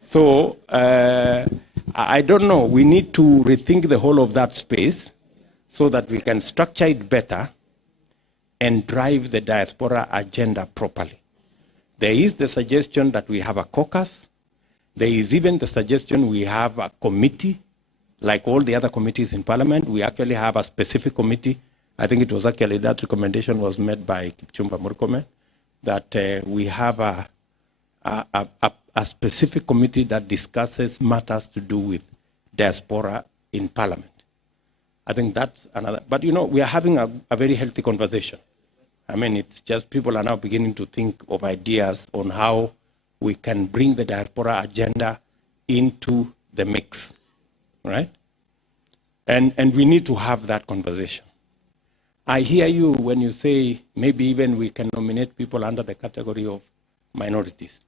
So I don't know. We need to rethink the whole of that space so that we can structure it better and drive the diaspora agenda properly. There is the suggestion that we have a caucus. There is even the suggestion we have a committee, like all the other committees in Parliament. We actually have a specific committee. I think it was actually that recommendation was made by Kipchumba Murkomen, that we have a specific committee that discusses matters to do with diaspora in Parliament. I think that's another, but we are having a very healthy conversation. I mean, it's just people are now beginning to think of ideas on how we can bring the diaspora agenda into the mix, right? And we need to have that conversation. I hear you when you say maybe even we can nominate people under the category of minorities.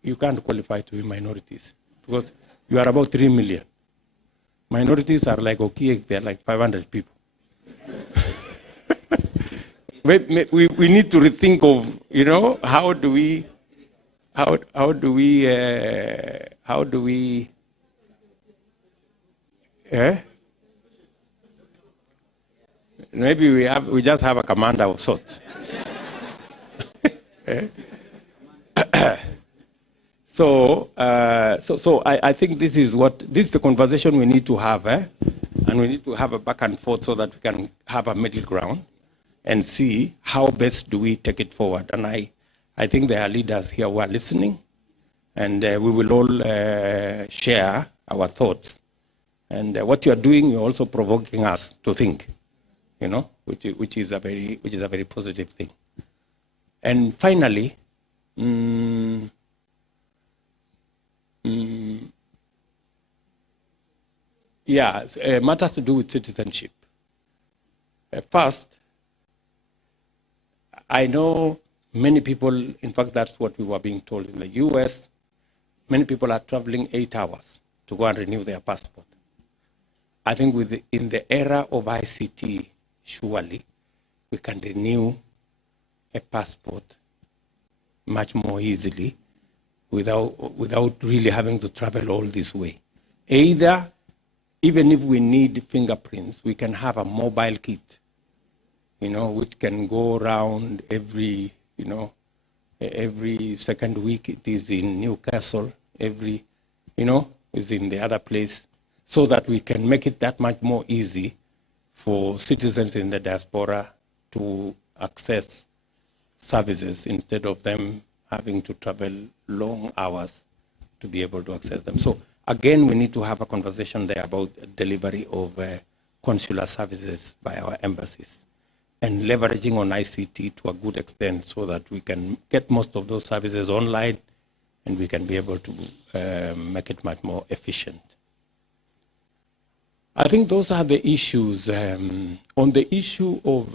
You can't qualify to be minorities because you are about 3 million. Minorities are like Okiek, they're like 500 people. we need to rethink of, how do we maybe we just have a commander of sorts. So I think this is the conversation we need to have, and we need to have a back and forth so that we can have a middle ground and see how best do we take it forward. And I think there are leaders here who are listening, and we will all share our thoughts. And what you are doing, you're also provoking us to think, which is a very positive thing. And finally, matters to do with citizenship. First, I know many people, in fact, that's what we were being told in the US, many people are traveling 8 hours to go and renew their passport. I think in the era of ICT, surely we can renew a passport much more easily without really having to travel all this way. Either, even if we need fingerprints, we can have a mobile kit, which can go around every second week. It is in Newcastle, is in the other place, so that we can make it that much more easy for citizens in the diaspora to access services instead of them having to travel long hours to be able to access them. So again, we need to have a conversation there about delivery of consular services by our embassies and leveraging on ICT to a good extent so that we can get most of those services online and we can be able to make it much more efficient. I think those are the issues. On the issue of